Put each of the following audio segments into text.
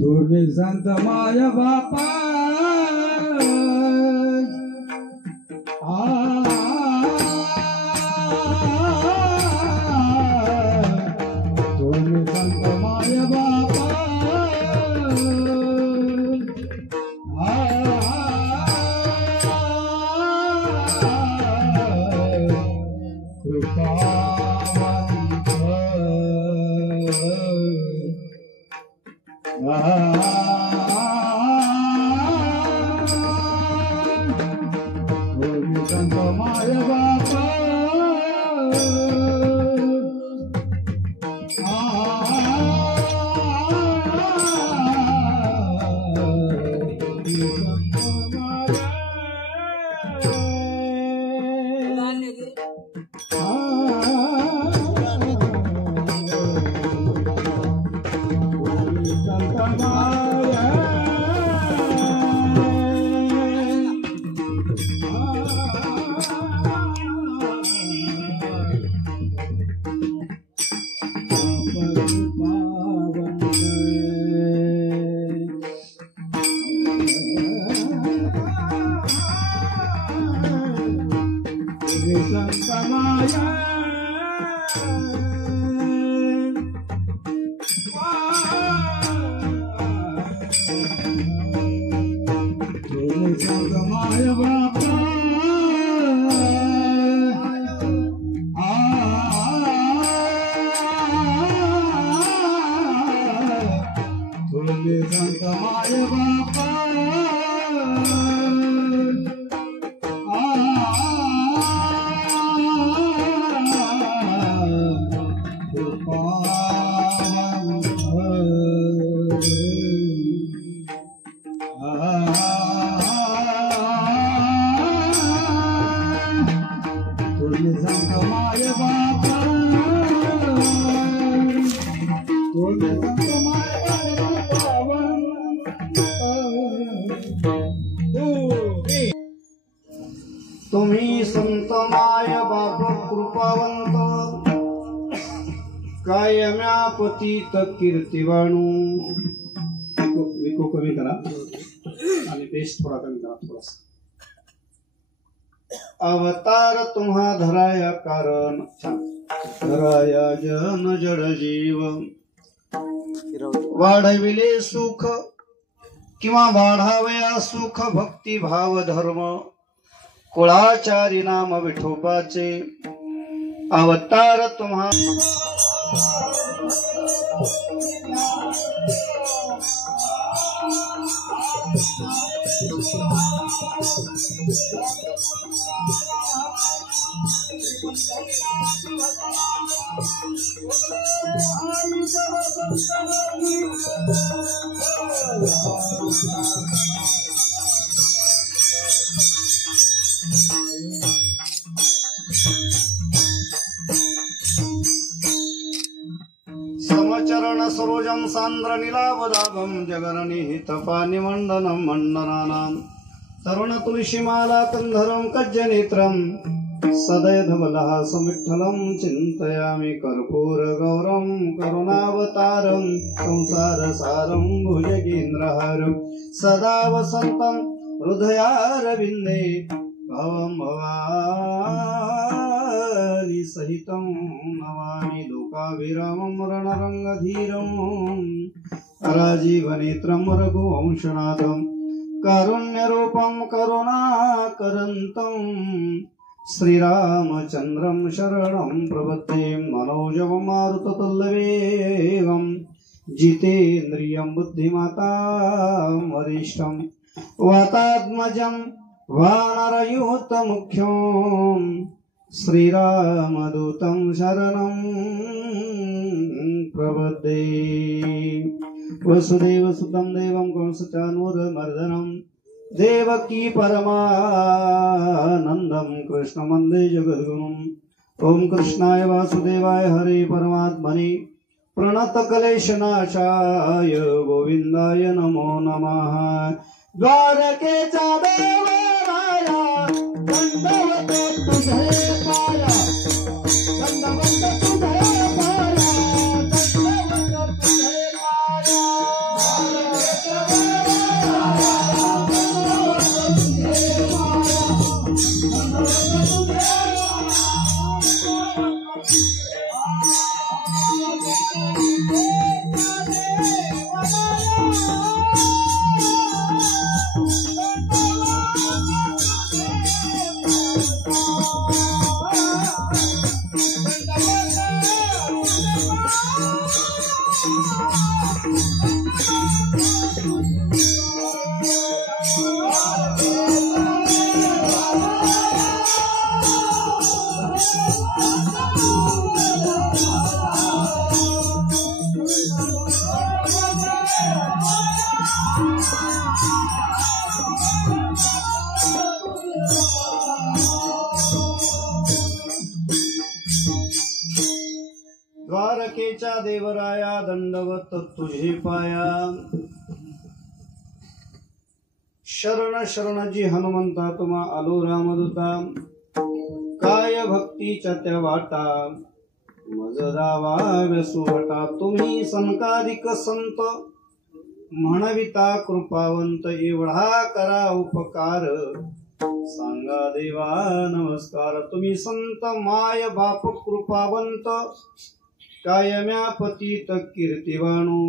थोरवे संत माया बापा थोरवे संत माया बापा तुम्ही संत माय बाप कृपावंत कायम्या पतित कीर्तिवाणू विको कमी करा आणि पेस्ट थोडा कमी करा थोडासा अवतार तुम्हा धराया कारण धराया जन जड जीव वाढविले सुख किंवा वाढावया सुख भक्ती भाव धर्म कुळाचारी नाम विठोबाचे अवतार तुम्हा समचरण सरोजं सान्द्र नीलावदाभं जगरनिहितपानि मण्डनं मण्डनानां तरुण तुलसीमाला कंधरं कज्जनेत्रं सदयधवलहासं विठ्ठलं चिन्तयामि कर्पूर गौरं करुणावतारं संसारसारं भुजगेन्द्रहारं सदा वसन्तं हृदयारविन्दे भवं भवानी सहितं नमामि लोकाभिरामं रणरङ्गधीरं राजीवनेत्रं रघुवंशनाथं कारुण्यरूपं करुणाकरन्तं श्रीरामचन्द्रं शरणं प्रपद्ये मनोजवं मारुततुल्यवेगं जितेन्द्रियं बुद्धिमतां वरिष्ठं वातात्मजं वानरयूतमुख्यं श्रीरामदूतं शरणं प्रपद्ये वसुदेवसुतं देवं कंसचानूरमर्दनं देवकी परमानन्दं कृष्णवन्दे जगद्गुरुम् ॐ कृष्णाय वासुदेवाय हरे परमात्मने प्रणतक्लेशनाशाय गोविन्दाय नमो नमः द्वारकेचा देवराया दंडवत तुझे पाया दंडवत तुझे पाया दंडवत तुझे पाया द्वारकेच्या देवराया दंडवत तुझे पाया शरण शरणजी हनुमंता तुम्हा आलो रामदूता काय भक्तीच्या त्या वाटा मज दावा व्यसुभटा तुम्ही संकादिक संत म्हणविता कृपावंत एवढा करा उपकार सांगा देवा नमस्कार तुम्ही संत माय बाप कृपावंत कायम्या पतित कीर्तिवाणू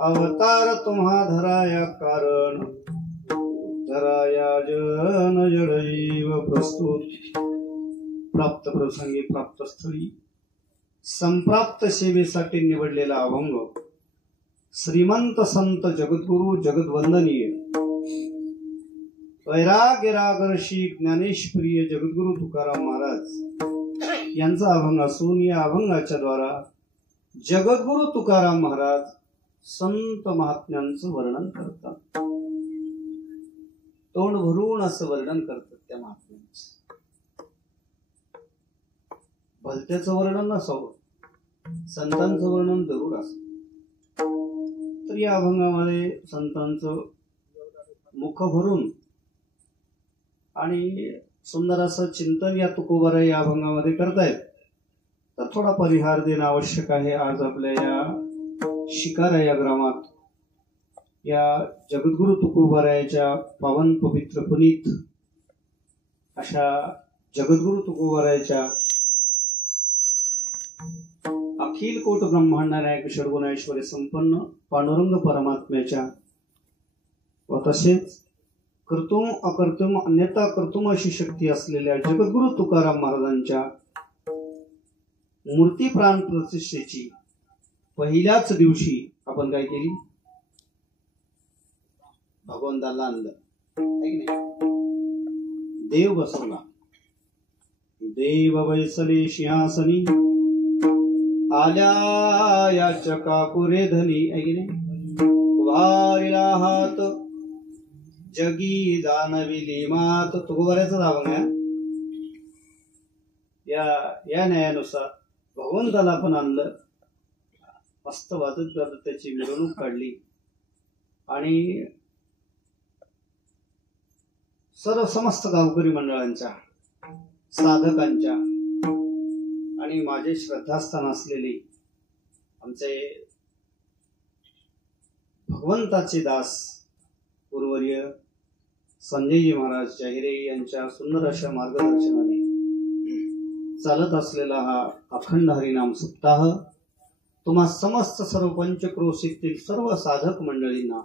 अवतार तुम्हा धराया कारण धराया जन जडजीव प्रस्तुत प्राप्त प्रसंगी प्राप्त स्थळी संप्राप्त सेवेसाठी निवडलेला अभंग श्रीमंत संत जगद्गुरु जगद्वंदनीय वैराग्य रागर्षी ज्ञानेशप्रिय जगद्गुरु तुकाराम महाराज यांचा अभंग असून या अभंगाच्या द्वारा जगद्गुरु तुकाराम महाराज संत महात्म्यांचं वर्णन करतात तोंड भरून असं वर्णन करतात त्या महात्म्यांचं भलत्याचं वर्णन नसावं संतांचं वर्णन जरूर असं तर या अभंगामध्ये संतांचं मुख भरून आणि सुंदर असं चिंतन या तुकोबारा या अभंगामध्ये करतायत, तर थोडा परिहार देणं आवश्यक आहे. आज आपल्या या शिकारा या ग्रामात या जगद्गुरु तुकोबारायाच्या पावन पवित्र पुनीत अशा जगद्गुरु तुकोबारायाच्या अखिल कोट ब्रह्मांड नायक षडगुण ऐश्वर्य संपन्न पांडुरंग परमात्म्याच्या व तसेच कर्तुम अकर्तुम अन्यथा कर्तुम अशी शक्ती असलेल्या जगद्गुरु तुकाराम महाराजांच्या मूर्ती प्राण प्रतिष्ठेची पहिल्याच दिवशी आपण काय केली, भगवंताला आणलं, देव बसवला. देव बैसले सिंहासनी आल्या या चकापुरे धनी, उभारिला हात जगी दानविली मात. तुकोबाऱ्याचं नाव आहे. या न्यायानुसार भगवंताला आपण आणलं, मस्त वाजत वाजत त्याची मिरवणूक काढली आणि सर्व समस्त गावकरी मंडळांच्या, साधकांच्या आणि माझे श्रद्धास्थान असलेले आमचे भगवंताचे दास गुरुवर्य संजयजी महाराज जाहिरे यांच्या सुंदर अशा मार्गदर्शनाने चालत असलेला हा अखंड हरिनाम सप्ताह तुम्हा समस्त सर्व पंचक्रोशीतील सर्व साधक मंडळींना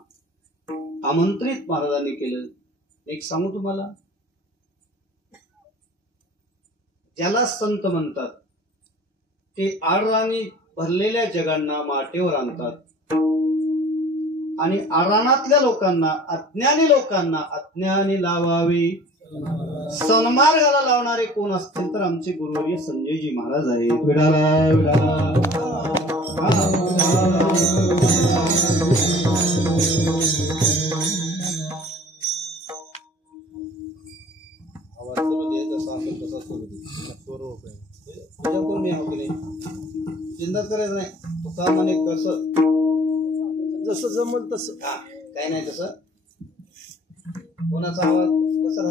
आमंत्रित महाराजांनी केलं. एक सांगू तुम्हाला, ज्याला संत म्हणतात ते आडराणी भरलेल्या जगांना माटेवर आणतात आणि आरानातल्या लोकांना, अज्ञानी लोकांना अज्ञानी लावावे, सन्मार्गाला लावणारे कोण असतील तर आमचे गुरुवर्य संजयजी महाराज आहेत. विडाला विडाला चिंता करायचं नाही. तुका म्हणे कसं जसं जमल तसं, काही नाही तसं. कोणाचा आवाज कसा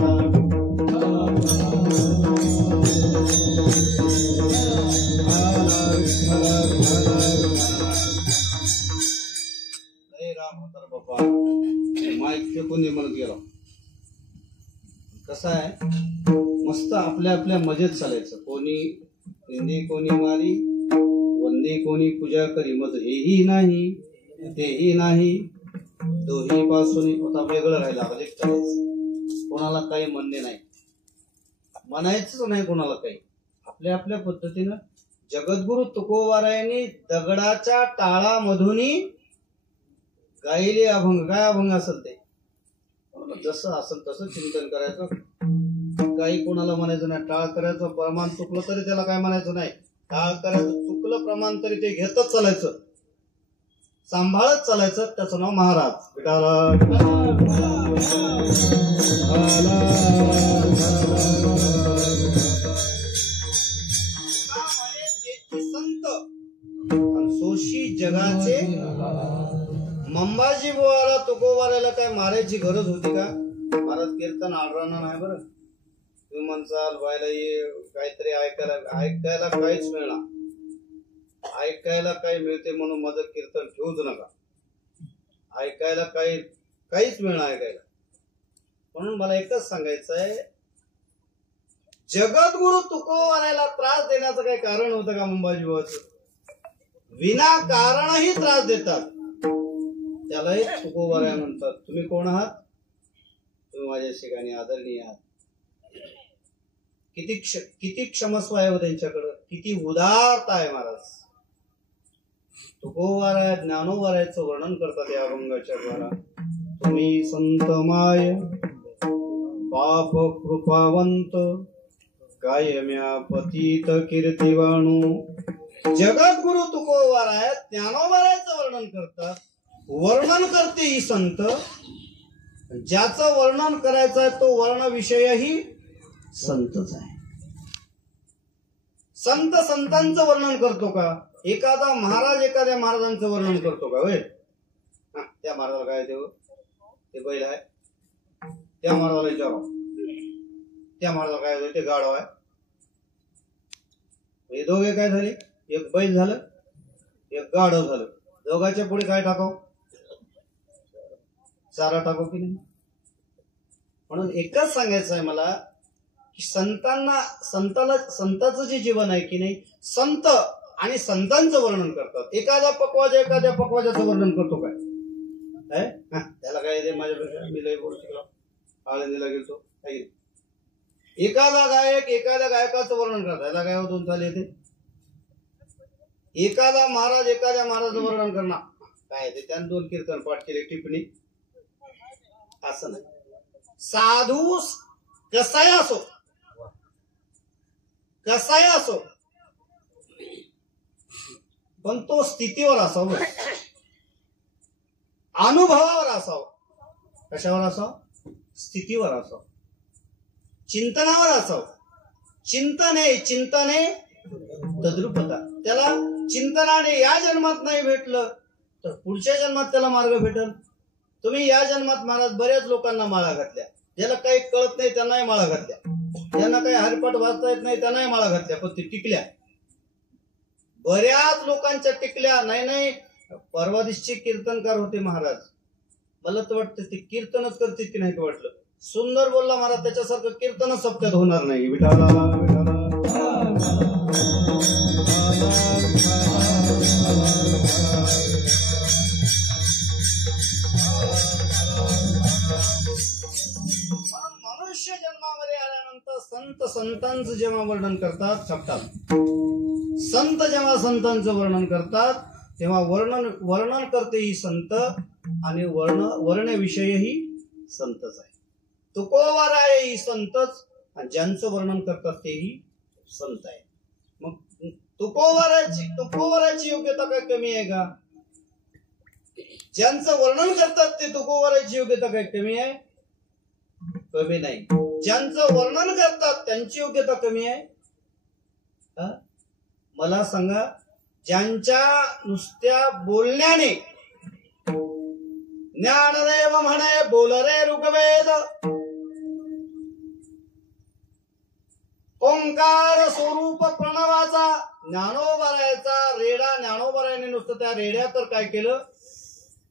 राम होता बाबा, माईक फेकून दे म्हणत गेलो. कसं आहे, मस्त आपल्या आपल्या मजेत चालायचं. कोणी हिंदी, कोणी मारी, वंदे कोणी पूजा करी, मग हेही नाही तेही नाही, दोही पासून आता वेगळं राहिलं. अजिक चालायचं, कोणाला काही म्हणणे नाही, म्हणायचंच नाही कोणाला काही. आपल्या आपल्या पद्धतीनं जगद्गुरु तुकोबारायांनी दगडाच्या टाळामधून गायले अभंग, काय अभंग असेल ते, जसं असेल तसं चिंतन करायचं. काही कोणाला म्हणायचं नाही. टाळ करायचं प्रमाण चुकलं तरी त्याला काय म्हणायचं नाही. टाळ करायचं चुकलं प्रमाण तरी ते घेतच चालायचं, सांभाळत चालायचं. त्याचं नाव महाराज. संत सोशी जगाचे मंबाजी बुवाला तुकोबाराला काय मारायची गरज होती का? महाराज कीर्तन आडराना नाही बरं. तुम्ही म्हणसाल व्हायला काहीतरी ऐकायला काहीच मिळणार, ऐकायला काही मिळते म्हणून माझं कीर्तन ठेवूच नका. ऐकायला काहीच मिळणार ऐकायला. म्हणून मला एकच सांगायचं आहे, जगद्गुरु तुकोबाराला त्रास देण्याचं काही कारण होतं का? मंबाजी बुवाचं विनाकारणही त्रास देतात, त्यालाही तुकोबारा म्हणतात. तुम्ही कोण आहात? तुम्ही माझ्या ठिकाणी आदरणीय आहात. किती क्षमस्व आहे त्यांच्याकडं, किती उदारता आहे महाराज. तुकोबारा ज्ञानोबाराचं वर्णन करतात या अभंगाच्या द्वारा. तुम्ही संतमाय बाप कृपावंत कायम्या पतित कीर्तिवाणू. जगद्गुरु तुकोबारा ज्ञानोबाराचं वर्णन करतात. वर्णन करते ही संत, ज्याचं वर्णन करायचं आहे तो वर्ण विषयही संतच आहे. संत संतांचं वर्णन करतो का? एखादा महाराज एखाद्या महाराजांचं वर्णन करतो का? होय, त्या महाराजाला काय देव ते बैल आहे, त्या महाराजाला विचारा. त्या महाराज काय होते, ते गाढव आहे. हे दोघे काय झाले, एक बैल झालं, एक गाढव झालं. दोघांच्या पुढे काय टाकाव, चारा टाकाव की नाही. म्हणून एकच सांगायचं आहे मला की संताचं जे जीवन आहे की नाही, संत आणि संतांचं वर्णन करतात. एखाद्या पकवाजाचं वर्णन करतो काय, त्याला काय येते माझ्यापेक्षा, मी लय बोलू शिकलो, आळंदीला गेलो. एखादा गायक एखाद्या गायकाचं वर्णन करतात, त्याला काय 2 साल येते. एखादा महाराज एखाद्या महाराजाचं वर्णन करणार, काय येते, त्याने 2 कीर्तन पाठ केले, टिप्पणी. असं नाही. साधू कसाही असो पण तो स्थितीवर असावं, अनुभवावर असावं. कशावर असावं, स्थितीवर असावं, चिंतनावर असावं. चिंतने तद्रुपता. त्याला चिंतनाने या जन्मात नाही भेटलं तर पुढच्या जन्मात त्याला मार्ग भेटल. तुम्ही या जन्मात महाराज बऱ्याच लोकांना माळा घातल्या, ज्याला काही कळत नाही त्यांनाही माळा घातल्या, ज्यांना काही हरिपाठ वाचता येत नाही त्यांनाही माळा घातल्या, पण ते टिकल्या. बऱ्याच लोकांच्या टिकल्या. नाही परवा दिवशी कीर्तनकार होते महाराज, मला तर वाटतं ते कीर्तनच करतील की नाही ते वाटलं. सुंदर बोलला महाराज, त्याच्यासारखं कीर्तनच सप्त्यात होणार नाही. विठाला मनुष्य जन्मामध्ये आल्यानंतर संतांचं जेव्हा वर्णन करतात सप्तात, संत जेव्हा संतांचं वर्णन करतात तेव्हा वर्णन करते ही संत आणि वर्णविषयही संतच आहे. तुकोवर आहे ही संतच आणि ज्यांचं वर्णन करतात तेही संत आहे. मग तुकोवराची योग्यता काय कमी आहे का? ज्यांचं वर्णन करतात ते तुकोवराची योग्यता काय कमी आहे? कमी नाही. ज्यांचं वर्णन करतात त्यांची योग्यता कमी आहे? मला सांगा, ज्यांच्या नुसत्या बोलण्याने ज्ञानदेव म्हणे बोल रे ऋग्वेद, ओंकार स्वरूप प्रणवाचा ज्ञानोबरायचा रेडा, ज्ञानोबरायने नुसतं त्या रेड्या तर काय केलं,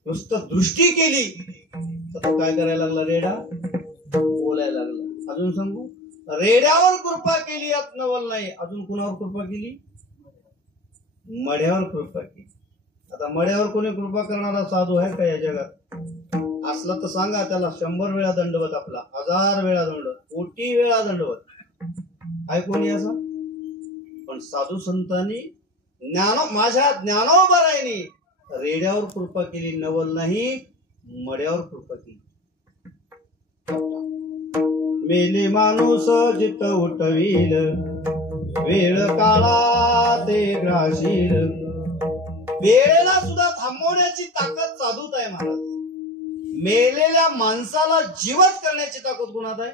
नुसतं दृष्टी केली तर तो काय करायला लागला, रेडा बोलायला लागला. अजून सांगू, रेड्यावर कृपा केली यात नवल नाही. अजून कुणावर कृपा केली? मढ्यावर कृपा केली. आता मढ्यावर कोणी कृपा करणारा साधू आहे का या जगात? असला तर सांगा, त्याला 100 वेळा दंडवत, आपला 1000 वेळा दंडवत, कोटी वेळा दंडवत. आहे कोणी असं? पण साधू संतांनी माझ्या ज्ञानोबरायनी रेड्यावर कृपा केली, नवल नाही, मढ्यावर कृपा केली. मेले माणूस जित उठवील, वेळ काळा ते ग्राशील. वेळेला सुद्धा थांबवण्याची ताकद साधूत आहे महाराज. मेलेल्या माणसाला जिवंत करण्याची ताकद कोणात आहे?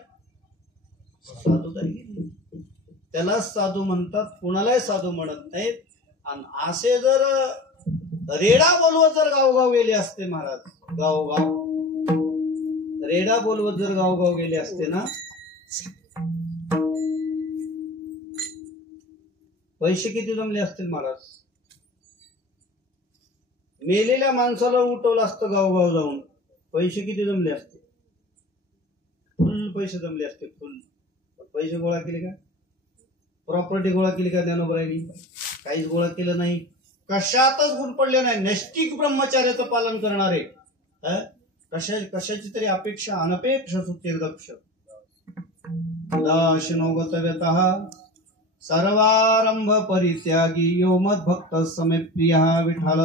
साधूत आहे. त्याला साधू म्हणतात, कुणालाही साधू म्हणत नाहीत. आणि असे जर रेडा बोलवत जर गावगाव गेले असते महाराज, गावगाव रेडा बोलवत जर गावगाव गेले असते ना, पैसे किती जमले असतील महाराज. मेलेल्या माणसाला उठवलं असतं गावगाव जाऊन, पैसे किती जमले असते? फुल पैसे जमले असते, फुल. पैसे गोळा केले का? प्रॉपर्टी गोळा केली का ज्ञानोबरायनी? काहीच गोळा केलं नाही. कशातच गुण पडले नाही. नैष्टिक ब्रह्मचार्याचं पालन करणारे, कशाची तरी अपेक्षा अनपेक्ष सुतीर्दक्ष उदासीनोगतव्यतः सर्वारंभ परित्यागी यो मद्भक्त समे प्रिय विठ्ठल.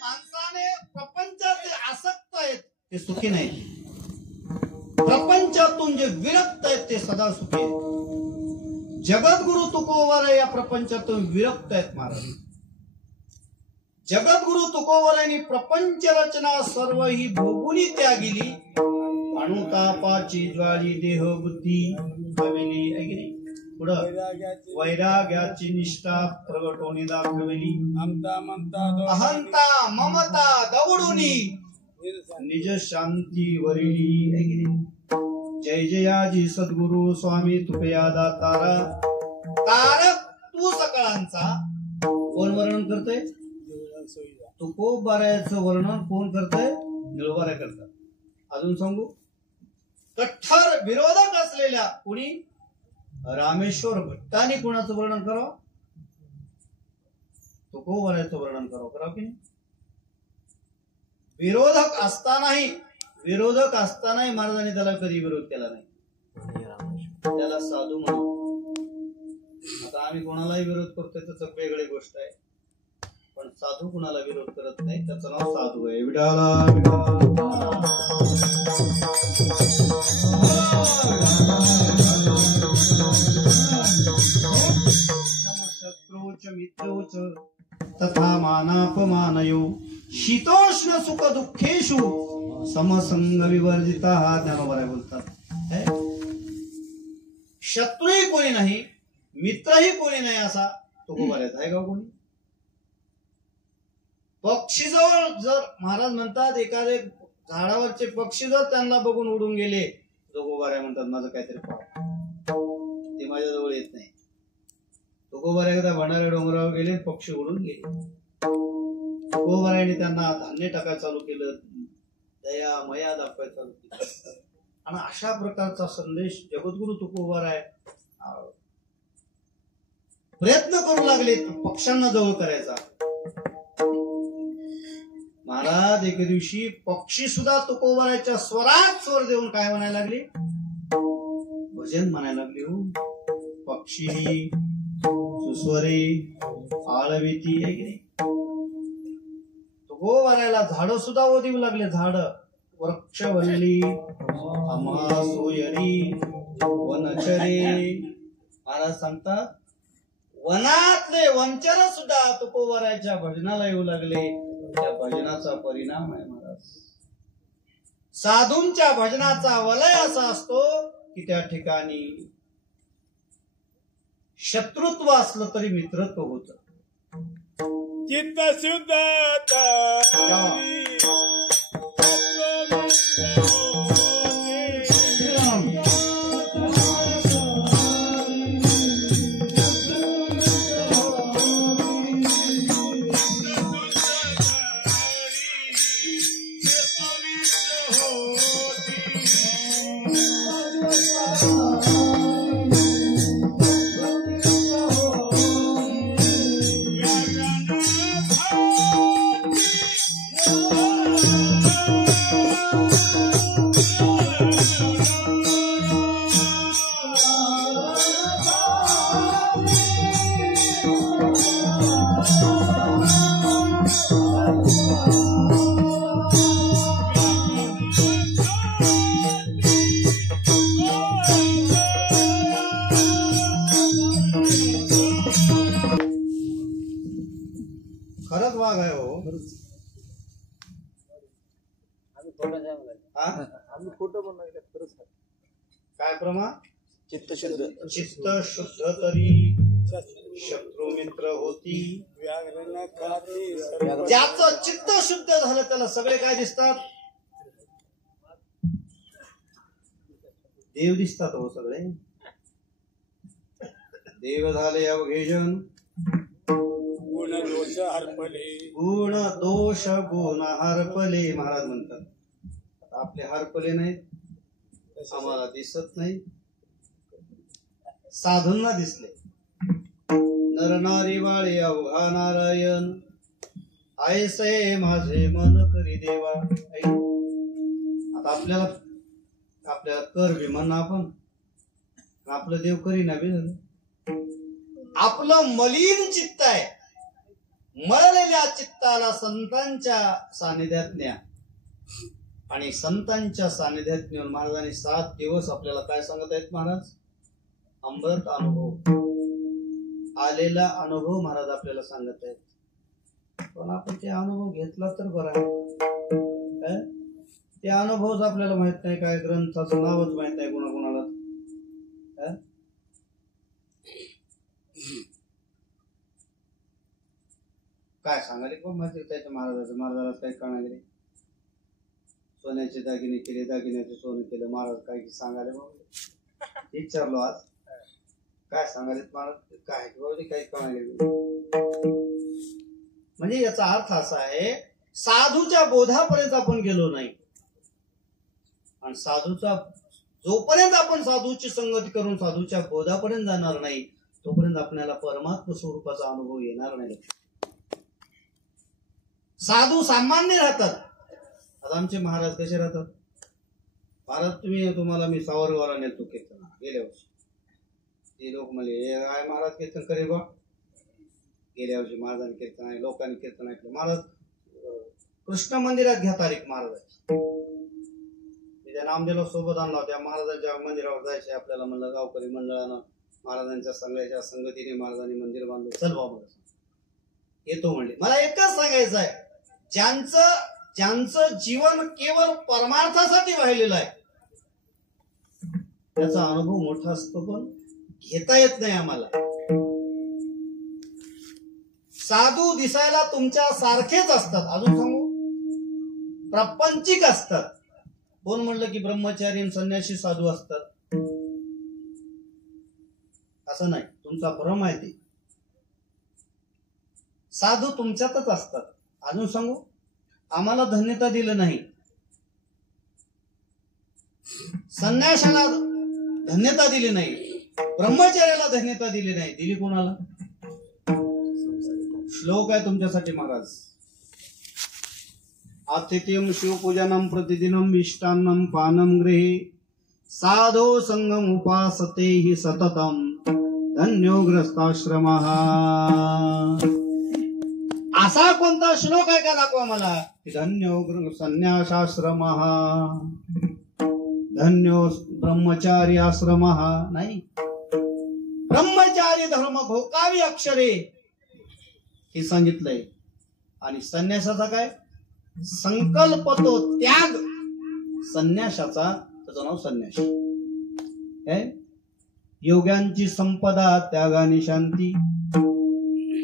माणसाने प्रपंचाचे आसक्त आहेत ते सुखी नाही, प्रपंचातून जे विरक्त आहेत ते सदा सुखी आहेत. जगद्गुरु तुकोवर या प्रपंचातून विरक्त आहेत महाराज. जगद्गुरु तुकोवरांनी प्रपंच रचना सर्व ही भोगुनी त्यागिली, अनुतापाची ज्वाळी देह बुद्धी हवेली. पुढं वैराग्याची निष्ठा प्रगट होणे दाखविली. अहंता ममता दवडूनी निज शांती वरिली. जय जयाजी सद्गुरु स्वामी तुपया दातारा. तारक तू सकळांचा कोण वर्णन करतय? तुकोबाराचं वर्णन कोण करतय? निळोबाऱ्या करतात. अजून सांगू, कठ्ठर विरोधक असलेल्या कुणी रामेश्वर भट्टांनी कोणाचं वर्णन करावं? तुकोबाराचं वर्णन करावं की नाही? विरोधक असतानाही महाराजांनी त्याला कधी विरोध केला नाही. त्याला साधू म्हणून. आता आम्ही कोणालाही विरोध करतोय त्याचं वेगळी गोष्ट आहे, पण साधू कुणाला विरोध करत नाही, त्याचं नाव साधू आहे. विडाला शत्रूच मित्रोच तथा मानापमानयो शीतोष्ण सुख दुःखेषु समसंग विवर्जिता. हा ज्ञानोबा बोलतात. शत्रूही कोणी नाही, मित्रही कोणी नाही असा तुकोबाऱ्यात आहे का कोणी? पक्षीजवळ जर महाराज म्हणतात एखादे झाडावरचे पक्षी जर त्यांना बघून उडून गेले, तुकोबाऱ्या म्हणतात माझं काहीतरी पाव, ते माझ्या जवळ येत नाही. तुकोबाऱ्या एकदा भंडाऱ्या डोंगरावर गेले, पक्षी उडून गेले. तुकोबाऱ्याने त्यांना धान्य टाकायला चालू केलं, दया मया दाखवायला चालू केलं. आणि अशा प्रकारचा संदेश जगद्गुरु तुकोबाराय प्रयत्न करू लागले पक्ष्यांना जवळ करायचा. महाराज एके दिवशी पक्षी सुद्धा तुकोबाराच्या स्वरात स्वर देऊन काय म्हणायला लागले? भजन म्हणायला लागले. हो पक्षी सुस्वरे आळविती आहे की नाही? तुकोबारायला झाड सुद्धा ओ देऊ लागले. झाड वृक्षवल्ली आम्हा सोयरी वनचरे. महाराज सांगतात वनातले वंचर सुद्धा तुकोबारायच्या भजनाला येऊ लागले. त्या भजनाचा परिणाम आहे महाराज. साधूंच्या भजनाचा वलय असा असतो की त्या ठिकाणी शत्रुत्व असलं तरी मित्रत्व होत. चित्त शुद्ध खरंच वाघ आहे हो. काय प्रमा? चित्त शुद्ध तरी शत्रू मित्र होती. ज्याचं चित्त शुद्ध झालं त्याला सगळे काय दिसतात? देव दिसतात हो. सगळे देव झाले अवघेजन. गुण दोष गुण हरपले. महाराज म्हणतात आपले हरपले नाहीत, आम्हाला दिसत नाही, साधूंना दिसले. नरनारी वाळे अवघा नारायण ऐसे माझे मन करी देवा. आता आपल्याला कर बी म्हणा आपण, आपलं देव करी ना बी. आपलं मलिन चित्त आहे. मळलेल्या चित्ताला संतांच्या सानिध्यात न्या. आणि संतांच्या सानिध्यात नेऊन महाराजांनी 7 दिवस आपल्याला काय सांगत आहेत महाराज? अमृत अनुभव. आलेला अनुभव महाराज आपल्याला सांगत आहेत. पण आपण ते अनुभव घेतला तर बरा आहे. ते अनुभवच आपल्याला माहित नाही, काय ग्रंथाचं नावच माहित नाही कोणाकोणाला. सांगायला कोण माहिती त्याच्या महाराजाला काही कळणार गेले. सोन्याचे दागिने केले, दागिन्याचे सोनं केलं, महाराज काही सांगायला मग विचारलो आज काय सांगायला महाराज काय काही कळणार गेले. म्हणजे याचा अर्थ असा आहे साधूच्या बोधापर्यंत आपण गेलो नाही आणि साधूचा जोपर्यंत आपण साधूची संगती करून साधूच्या बोधापर्यंत जाणार नाही तोपर्यंत आपल्याला परमात्म स्वरूपाचा अनुभव येणार नाही. साधू सामान्य राहतात. आता आमचे महाराज कसे राहतात. महाराज तुम्हाला मी सावरगावला नेतो कीर्तन गेल्या वर्षी. ते लोक म्हणले काय महाराज कीर्तन करे बा. गेल्या वर्षी महाराजांनी कीर्तन आहे, लोकांनी कीर्तन ऐकलं. महाराज कृष्ण मंदिरात घ्या तारीख महाराजाची. त्या नामदेवला सोबत आणला त्या महाराजांच्या मंदिरावर जायचे आपल्याला. म्हणलं गावकरी मंडळानं महाराजांच्या सगळ्याच्या संगतीने महाराजांनी मंदिर बांधलं. चल बाबा येतो म्हणले. मला एकच सांगायचं आहे ज्यांचं जीवन केवळ परमार्थासाठी वाहिलेलं आहे त्याचा अनुभव मोठा असतो पण घेता येत नाही आम्हाला. साधू दिसायला तुमच्या सारखेच असतात. अजून सांगू प्रापंचिक असतात. कोण म्हणलं की ब्रह्मचारी संन्यासी साधू असतात. असं नाही, तुमचा भ्रम आहे ते. साधू तुमच्यातच असतात. अजून सांगू आम्हाला धन्यता दिलं नाही. संन्याशाला धन्यता दिली नाही, ब्रह्मचार्याला धन्यता दिली नाही. दिली कोणाला. श्लोक आहे तुमच्यासाठी महाराज. आतिथ्यम शिवपूजनम प्रतिदिनम मिष्टान्नम पानम गृहे साधो संगम उपासते हि सततम धन्यो ग्रस्ताश्रमः. असा कोणता श्लोक आहे का दाखवा मला. धन्यो संन्यासाश्रमः धन्यो ब्रह्मचारी आश्रमः. नाही, ब्रह्मचारी धर्म भोकावी अक्षरे हे सांगितलंय. आणि संन्यासाचा काय संकल्प तो त्याग. संन्यासाचा त्याचं नाव संन्यास. योग्यांची संपदा त्यागाने शांती.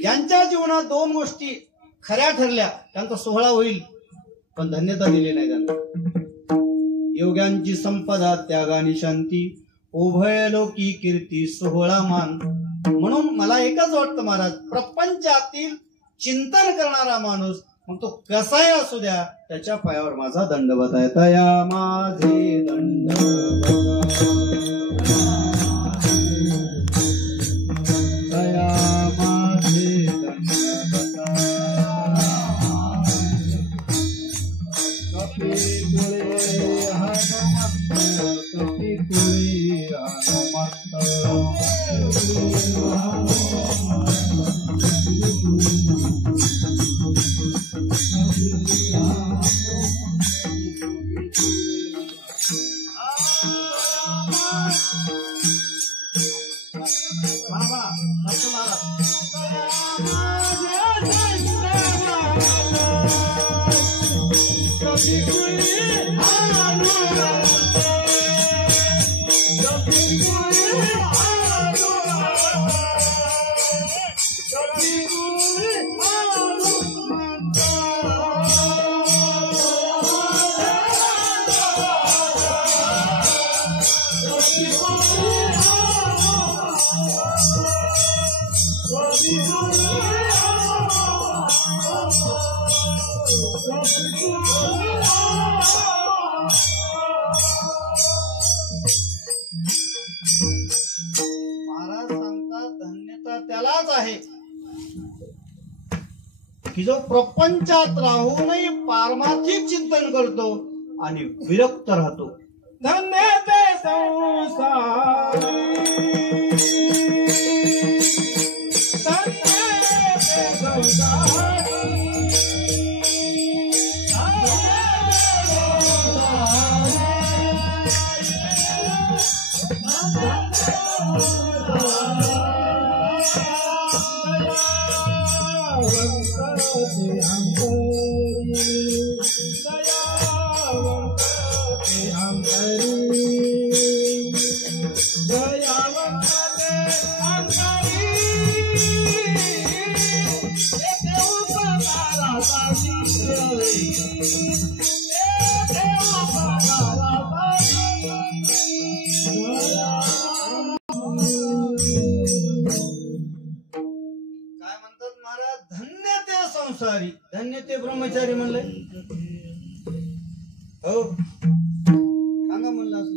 ज्यांच्या जीवनात दोन गोष्टी खऱ्या ठरल्या त्यांचा सोहळा होईल पण धन्यता दिली नाही त्यांना. योग्यांची संपदा त्यागाने शांती उभय लोकी कीर्ती सोहळा मान. म्हणून मला एकच वाटतं महाराज प्रपंचातील चिंतन करणारा माणूस मग तो कसाही असू द्या त्याच्या पायावर माझा दंडवत आहे. तया माझे दंडवत तया माझे दंडवत. कपी कुळे हनुमंत कपी कुळे हनुमंत. महाराज सांगतात धन्यता त्यालाच आहे की जो प्रपंचात राहूनही पारमार्थिक चिंतन करतो आणि विरक्त राहतो. धन्य ते संसारी धन्य ते संसारी ब्रह्मचारी, धन्य ते ब्रह्मचारी म्हणलंय. हो सांगा म्हणलं असं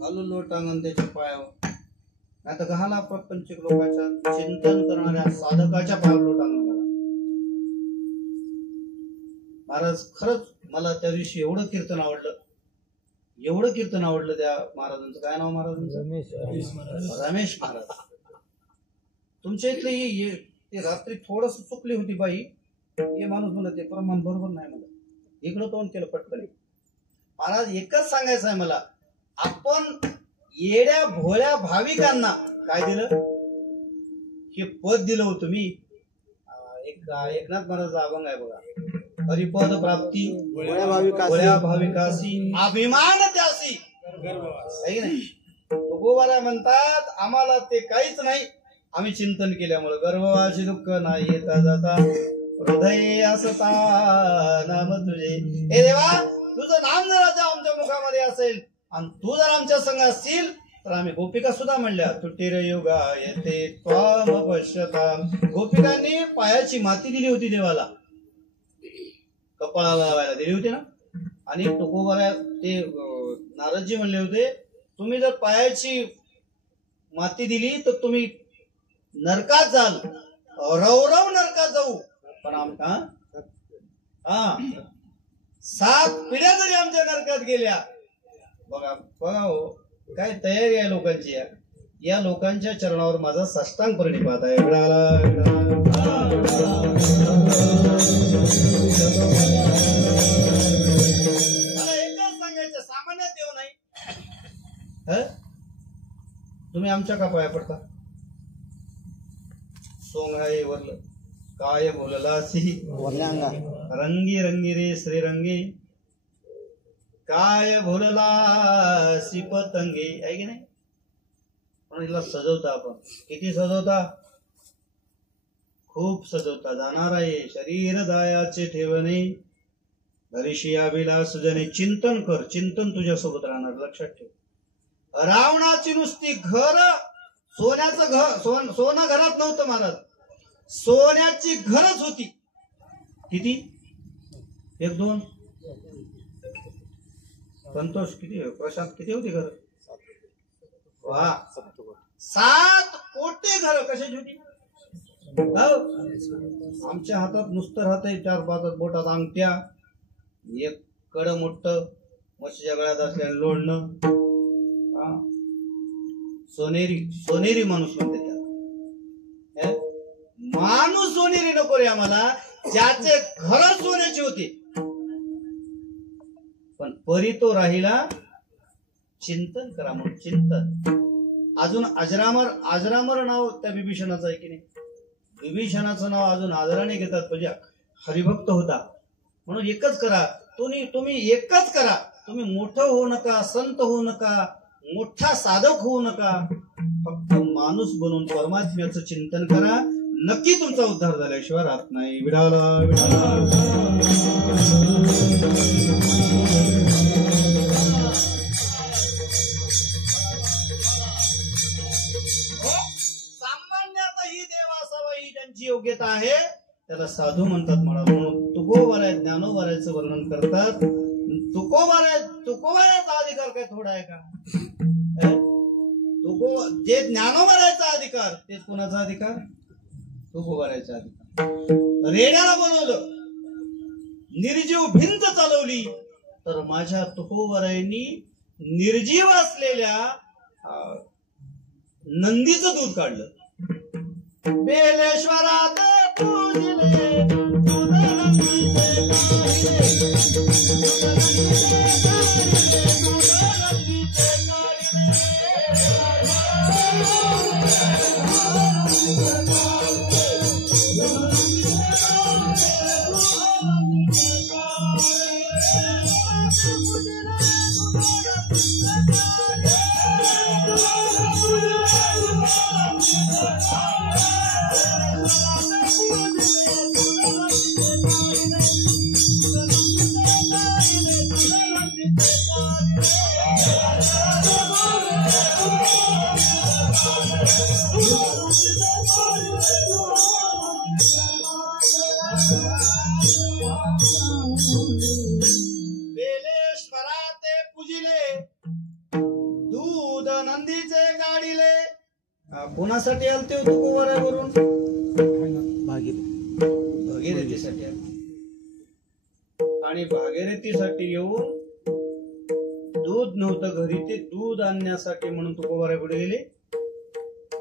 घालू लोट अंगण त्याच्या पायावर, आता घाला प्रपंचिक लोकांच्या चिंतन करणाऱ्या साधकाच्या पायावर लोट अंगण घाला. महाराज खरंच मला त्या दिवशी एवढं कीर्तन आवडलं, एवढं कीर्तन आवडलं त्या महाराजांचं. काय नाव महाराजांचं? रमेश महाराज. तुमच्या इथले ते रात्री थोडस चुकली होती बाई, हे माणूस म्हणत ते प्रमाण बरोबर नाही, मला इकडं तोंड केलं पटकन. महाराज एकच सांगायचं आहे मला, आपण येड्या भोळ्या भाविकांना काय दिलं? हे पद दिलं होतं. मी एकनाथ महाराजचा अभंग आहे बघा, हरिपद प्राप्ती भोळ्या भाविकासी अभिमान त्यासी, आहे की नाही? तुकोबारा म्हणतात आम्हाला ते काहीच नाही, आम्ही चिंतन केल्यामुळे गर्भवासी दुःख नाही येता जाता हृदय असता नाम तुझे. हे देवा, तुझं नाम जर आमच्या मुखामध्ये असेल आणि तू जर आमच्या संग असशील तर आम्ही गोपिका सुद्धा म्हणल्या तुटीर योगा येते त्वाम पश्यता. गोपिकांनी पायाची माती दिली होती देवाला, कपाळाला लावायला दिली होती ना. आणि तुकोबारा ते नारदजी म्हणले होते, तुम्ही जर पायाची माती दिली तर तुम्ही नरकात जाल, रवरव नरकात जाऊ, पण आमचा 7 पिढ्या जरी आमच्या नरकात गेल्या. बघा बघा हो, काय तयारी आहे लोकांची. या लोकांच्या चरणावर माझा साष्टांग प्रणिपात आहे. मला एकच सांगायचं, सामान्य देव नाही. तुम्ही आमच्या का पाया पडता? सोंगाई वरल काय बोलला सी रंगी रंगी रे श्रीरंगी काय भोलला सी पतंगी, आहे की नाही? पण हिला सजवता आपण, किती सजवता? खूप सजवता. जाणार आहे शरीर दायाचे ठेवणे धरिशी अभिलाष जने. चिंतन कर, चिंतन तुझ्यासोबत राहणार, लक्षात ठेव. रावणाची नुसती घर, सोन्याचं घर, सोनं घरात नव्हतं महाराज, सोन्याची घरच होती. किती? 1-2 संतोष किती, प्रशांत किती होती घर? 7 कोटी घर कशाची होती? आमच्या हातात नुसतं राहतंय 4-5 बोटात अंगठ्या, एक कड मोठं मच्छीच्या गळ्यात असलेलं लोणनं. सोनेरी सोनेरी माणूस म्हणते त्याला. माणूस सोनेरी नको रे आम्हाला, ज्याचे घर सोन्याची होती. पण परी तो राहिला चिंतन करा म्हणून, चिंतन. अजून अजरामर नाव त्या विभीषणाचं आहे की नाही? विभीषणाचं नाव अजून आदराने घेतात, म्हणजे हरिभक्त होता. म्हणून एकच करा, तुम्ही एकच करा. तुम्ही मोठं होऊ नका, संत होऊ नका, मोठा साधक होऊ नका, फक्त माणूस बनून परमात्म्याचं चिंतन करा. नक्की तुमचा उद्धार झाल्याशिवाय राहत नाही. विडाला सामान्यात ही देवासावा ही त्यांची योग्यता आहे, त्याला साधू म्हणतात. म्हणून तुकोबारा ज्ञानोबाराचं वर्णन करतात. तुकोबाराचा अधिकार काय थोडा आहे का? जे ज्ञानोबाराचा अधिकार तेच कोणाचा अधिकार? तुकोबाराचा अधिकार. रेड्याला बोलवलं, निर्जीव भिंत चालवली, तर माझ्या तुकोबारांनी निर्जीव असलेल्या नंदीचं दूध काढलं. बेलेश्वरात पूजले दूध नंदीचे बेलेश्वरा ते पूजिले दूध नंदीचे गाडीले. कोणासाठी आलते हो तुकोबारावरून? भागीरथीसाठी आले. आणि भागीरथीसाठी येऊन दूध नव्हतं घरी, ते दूध आणण्यासाठी म्हणून तुकोबाराकडे गेले.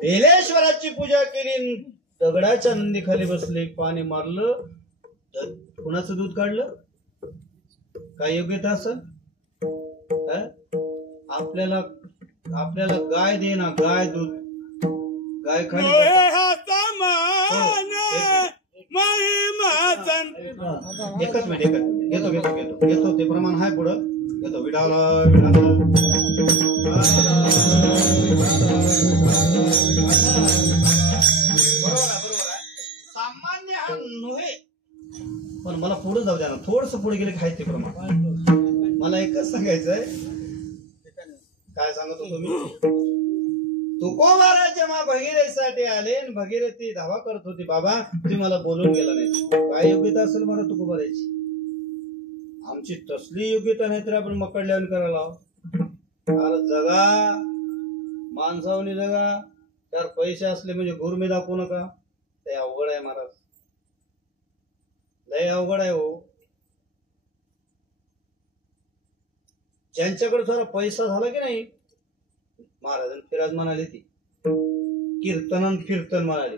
बेलेश्वराची पूजा केली, दगडाच्या नंदीखाली बसले, पाणी मारलं, कुणाचं दूध काढलं? काय योग्यता असं? आपल्याला आपल्याला गाय दे ना, गाय दूध, गाय खाली. एकच मिनिट घेतो ते प्रमाण आहे पुढं घेतो. विडाला बरोबर आहे. सामान्य हा नव्हे, पण मला पुढे जाऊ द्या ना, थोडस पुढे गेले काय ते प्रमाण. मला एकच सांगायचंय. काय सांगत होतो मी? तुकोबाराच्या मा भगीरथीसाठी आले, भगीरथी धावा करत होती, बाबा तुम्ही मला बोलून गेला नाही. काय योग्यता असेल मला तुकोबाराची? आमची तसली योग्यता नाही तर आपण मकडल्यावर करायला. अरे जगा माणसावनी जगा, त्यावर पैसे असले म्हणजे गुरमी दाखवू नका. ते अवघड आहे महाराज, लय अवघड आहे हो. ज्यांच्याकडे थोडा पैसा झाला की नाही, महाराज फिराज म्हणाले, ती कीर्तन फिरतन म्हणाले,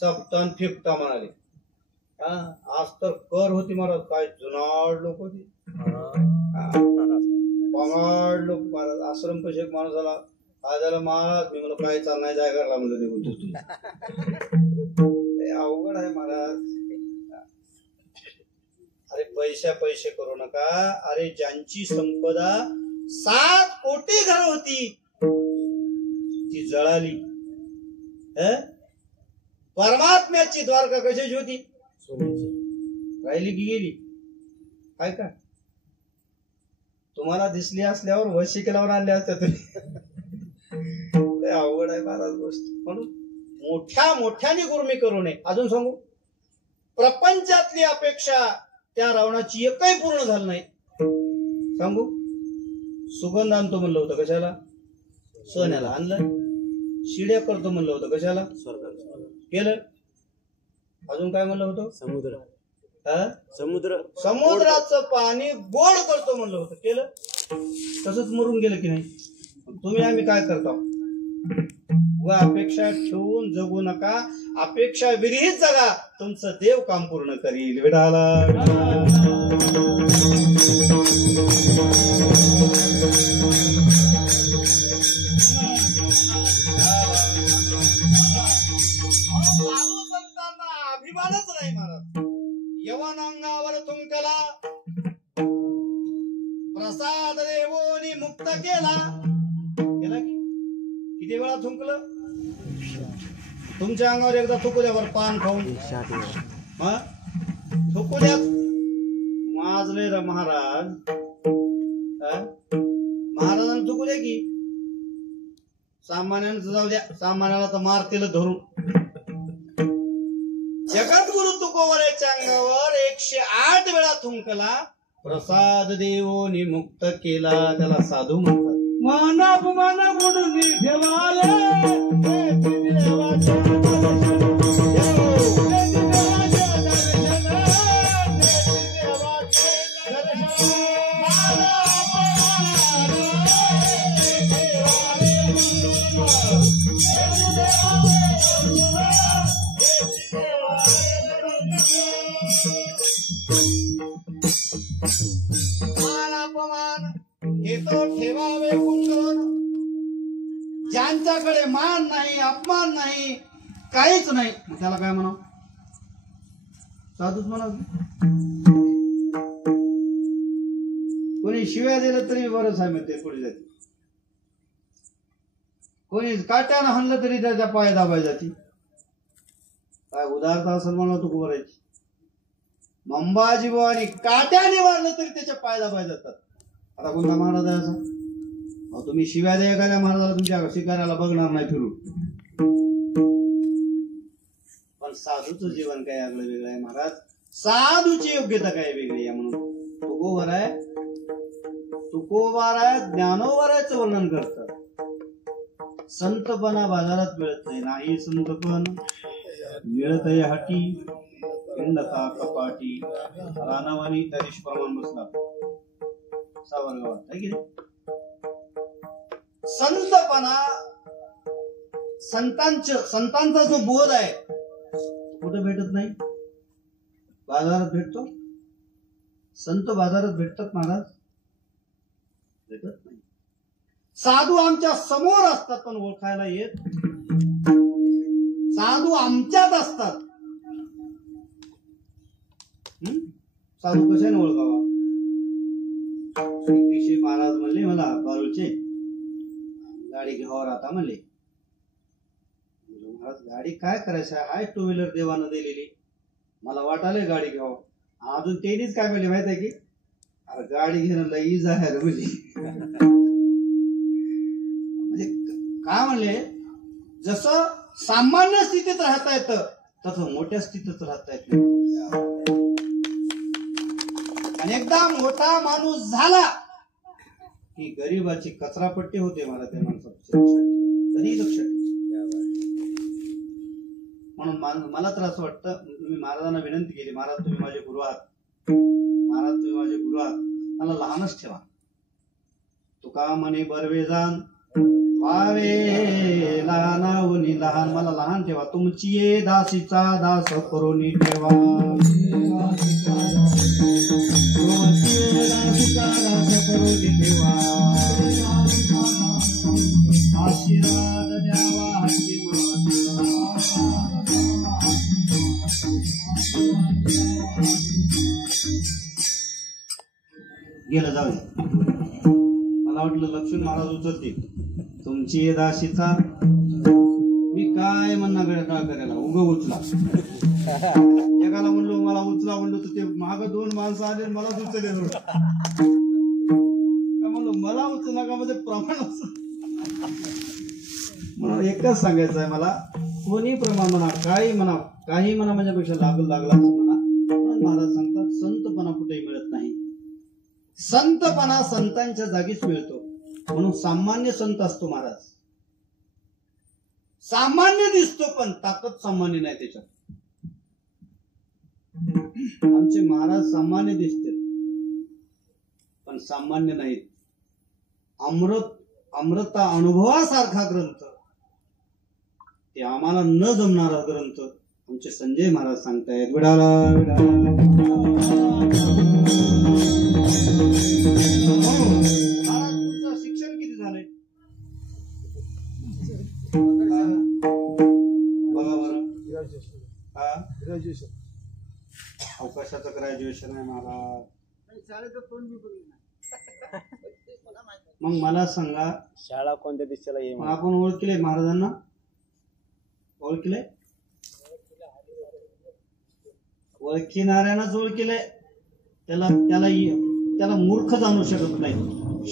सप्तान फिरता म्हणाले. आज तर कर होती महाराज, काय जुनाड लोक होती, पगाड लोक महाराज. आश्रम पैसे एक माणूस झाला, काय झालं महाराज? मी म्हणलं काय चालणार जायगरला म्हणलं निघून होती. अवघड आहे महाराज. अरे पैसे करू नका. अरे ज्यांची संपदा 7 कोटी घर होती ती जळाली. परमात्म्याची द्वारका कशाची होती? राहिली की गेली? काय का तुम्हाला दिसली असल्यावर वशी केल्यावर आणल्या असत्या तुम्ही. अवघड आहे महाराज गोष्ट. म्हणून मोठ्याने गुरमी करू नये. अजून सांगू, प्रपंचातली अपेक्षा त्या रावणाची एकही पूर्ण झाली नाही. सांगू, सुगंध आणतो म्हणलं होतं, कशाला? सोन्याला. आणलं. शिड्या करतो म्हणलं होतं, कशाला? केलं. अजून काय म्हणलं होतं? समुद्राचं पाणी गोड करतो म्हणलं होतं, केलं. तसंच मरून गेलं की नाही? तुम्ही आम्ही काय करतो? व अपेक्षा ठेवून जगू नका, अपेक्षा विरहित जगा, तुमचं देव काम पूर्ण करील. विडाला साधू संतांना अभिमानच नाही महाराज. यवन अंगावर तुमकला, प्रसाद देवोनी मुक्त केला. केला की किती वेळा थुंकलं? तुमच्या अंगावर एकदा थुकू द्या बरं, पान खाऊन थुकू द्या. माजले र महाराज, महाराजांना थुकू द्या की. सामान्यानं जाऊ द्या, सामान्याला तर मारतील धरून. जगद्गुरु तुकोबाराच्या अंगावर 108 वेळा थुंकला, प्रसाद देवोनी मुक्त केला. त्याला साधू म्हणतात. मान अपमान गुण ठेवाले, ठेवावे कुंकण. ज्यांच्याकडे मान नाही, अपमान नाही, काहीच नाही, त्याला काय म्हणावं? साधूच म्हणावं. कोणी शिव्या दिलं तरी बरंच आहे म्हणते, पुढे जाते. कोणी काट्यानं हाणलं तरी त्याच्या पाय दाबाय जाते. काय उदाहरण असेल म्हणा तुकोबाराची. मंबाजी बुवानी काट्याने मारलं तरी त्याच्या पाय दाबाय जातात. आता कोणता महाराज आहे असा? तुम्ही शिव्या द्या एखाद्या महाराजाला, तुमच्या शिकाऱ्याला बघणार नाही फिरून. पण साधूचं जीवन काय आगळं वेगळं आहे महाराज. साधूची योग्यता काय वेगळी आहे म्हणून तुकोबाराय ज्ञानोबारायचं वर्णन करतात. संतपणा बाजारात मिळत नाही संतपण मिळत आहे हाटी इंडता कपाटी रानावानी तरीश प्रमाण बसला सावरगावात आहे की नाही. संतपणा संतांचा जो बोध आहे कुठे भेटत नाही, बाजारात भेटतो. संत बाजारात भेटतात महाराज, भेटत नाही. साधू आमच्या समोर असतात पण ओळखायला येत. साधू आमच्यात असतात. साधू कशाने ओळखावा. एक दिवशी महाराज म्हणले मला बारूळचे गाडी घ्यावर आता म्हणले. महाराज गाडी काय करायचं आहे, हाय टू व्हीलर देवानं दिलेली, मला वाटायला गाडी घ्यावं. अजून त्यांनीच काय म्हणले माहित आहे की अरे गाडी घेणं लई जाहीर म्हणजे काय म्हणले, जसं सामान्य स्थितीत राहता येतं तसं मोठ्या स्थितीत राहता येत नाही. आणि एकदा मोठा माणूस झाला की गरीबाची कचरापट्टी होते. मला त्या माणसाचं कधी लक्षात. म्हणून मला तर असं वाटतं, मी महाराजांना विनंती केली, महाराज तुम्ही माझे गुरु आहात, महाराज तुम्ही माझे गुरु आहात, मला लहानच ठेवा. तुका म्हणे बरवे जाण व्हावे लहानाहुनी लहान, मला लहान ठेवा. तुमची ये दासीचा दास करून ठेवा. आशीर्वाद द्यावा हाती गेलं जाऊ. मला वाटलं लक्ष्मण महाराज उचलते. तुमची दाशीचा मी काय म्हणणार करायला उग उचला. एकाला म्हणलो मला उचला म्हणलो तर ते माग दोन माणसं आले मलाच उचलले. म्हणलो मला उचला का मध्ये प्रमाण. म्हणून एकच सांगायचं आहे मला, कोणी प्रमाण म्हणा काही म्हणा माझ्यापेक्षा लागला असं म्हणा. म्हणून महाराज सांगतात संतपणा कुठेही मिळत नाही. संतपणा संतांच्या जागीच मिळतो. म्हणून सामान्य संत असतो महाराज. सामान्य दिसतो पण ताकद सामान्य नाही त्याच्यात. आमचे महाराज सामान्य दिसते पण सामान्य नाहीत. अमृता अनुभवासारखा ग्रंथ, ते आम्हाला न जमणारा ग्रंथ आमचे संजय महाराज सांगतायत. विडाला तुमचं शिक्षण किती झालंय बघा बरं. ग्रॅज्युएशन. अवकाशाचं ग्रॅज्युएशन आहे महाराज. मग मला सांगा शाळा कोणत्या दिशेला येईल. आपण ओळखले महाराजांना, ओळखले, ओळखीणाऱ्यांनाच ओळखले. त्याला मूर्ख जाणू शकत नाही.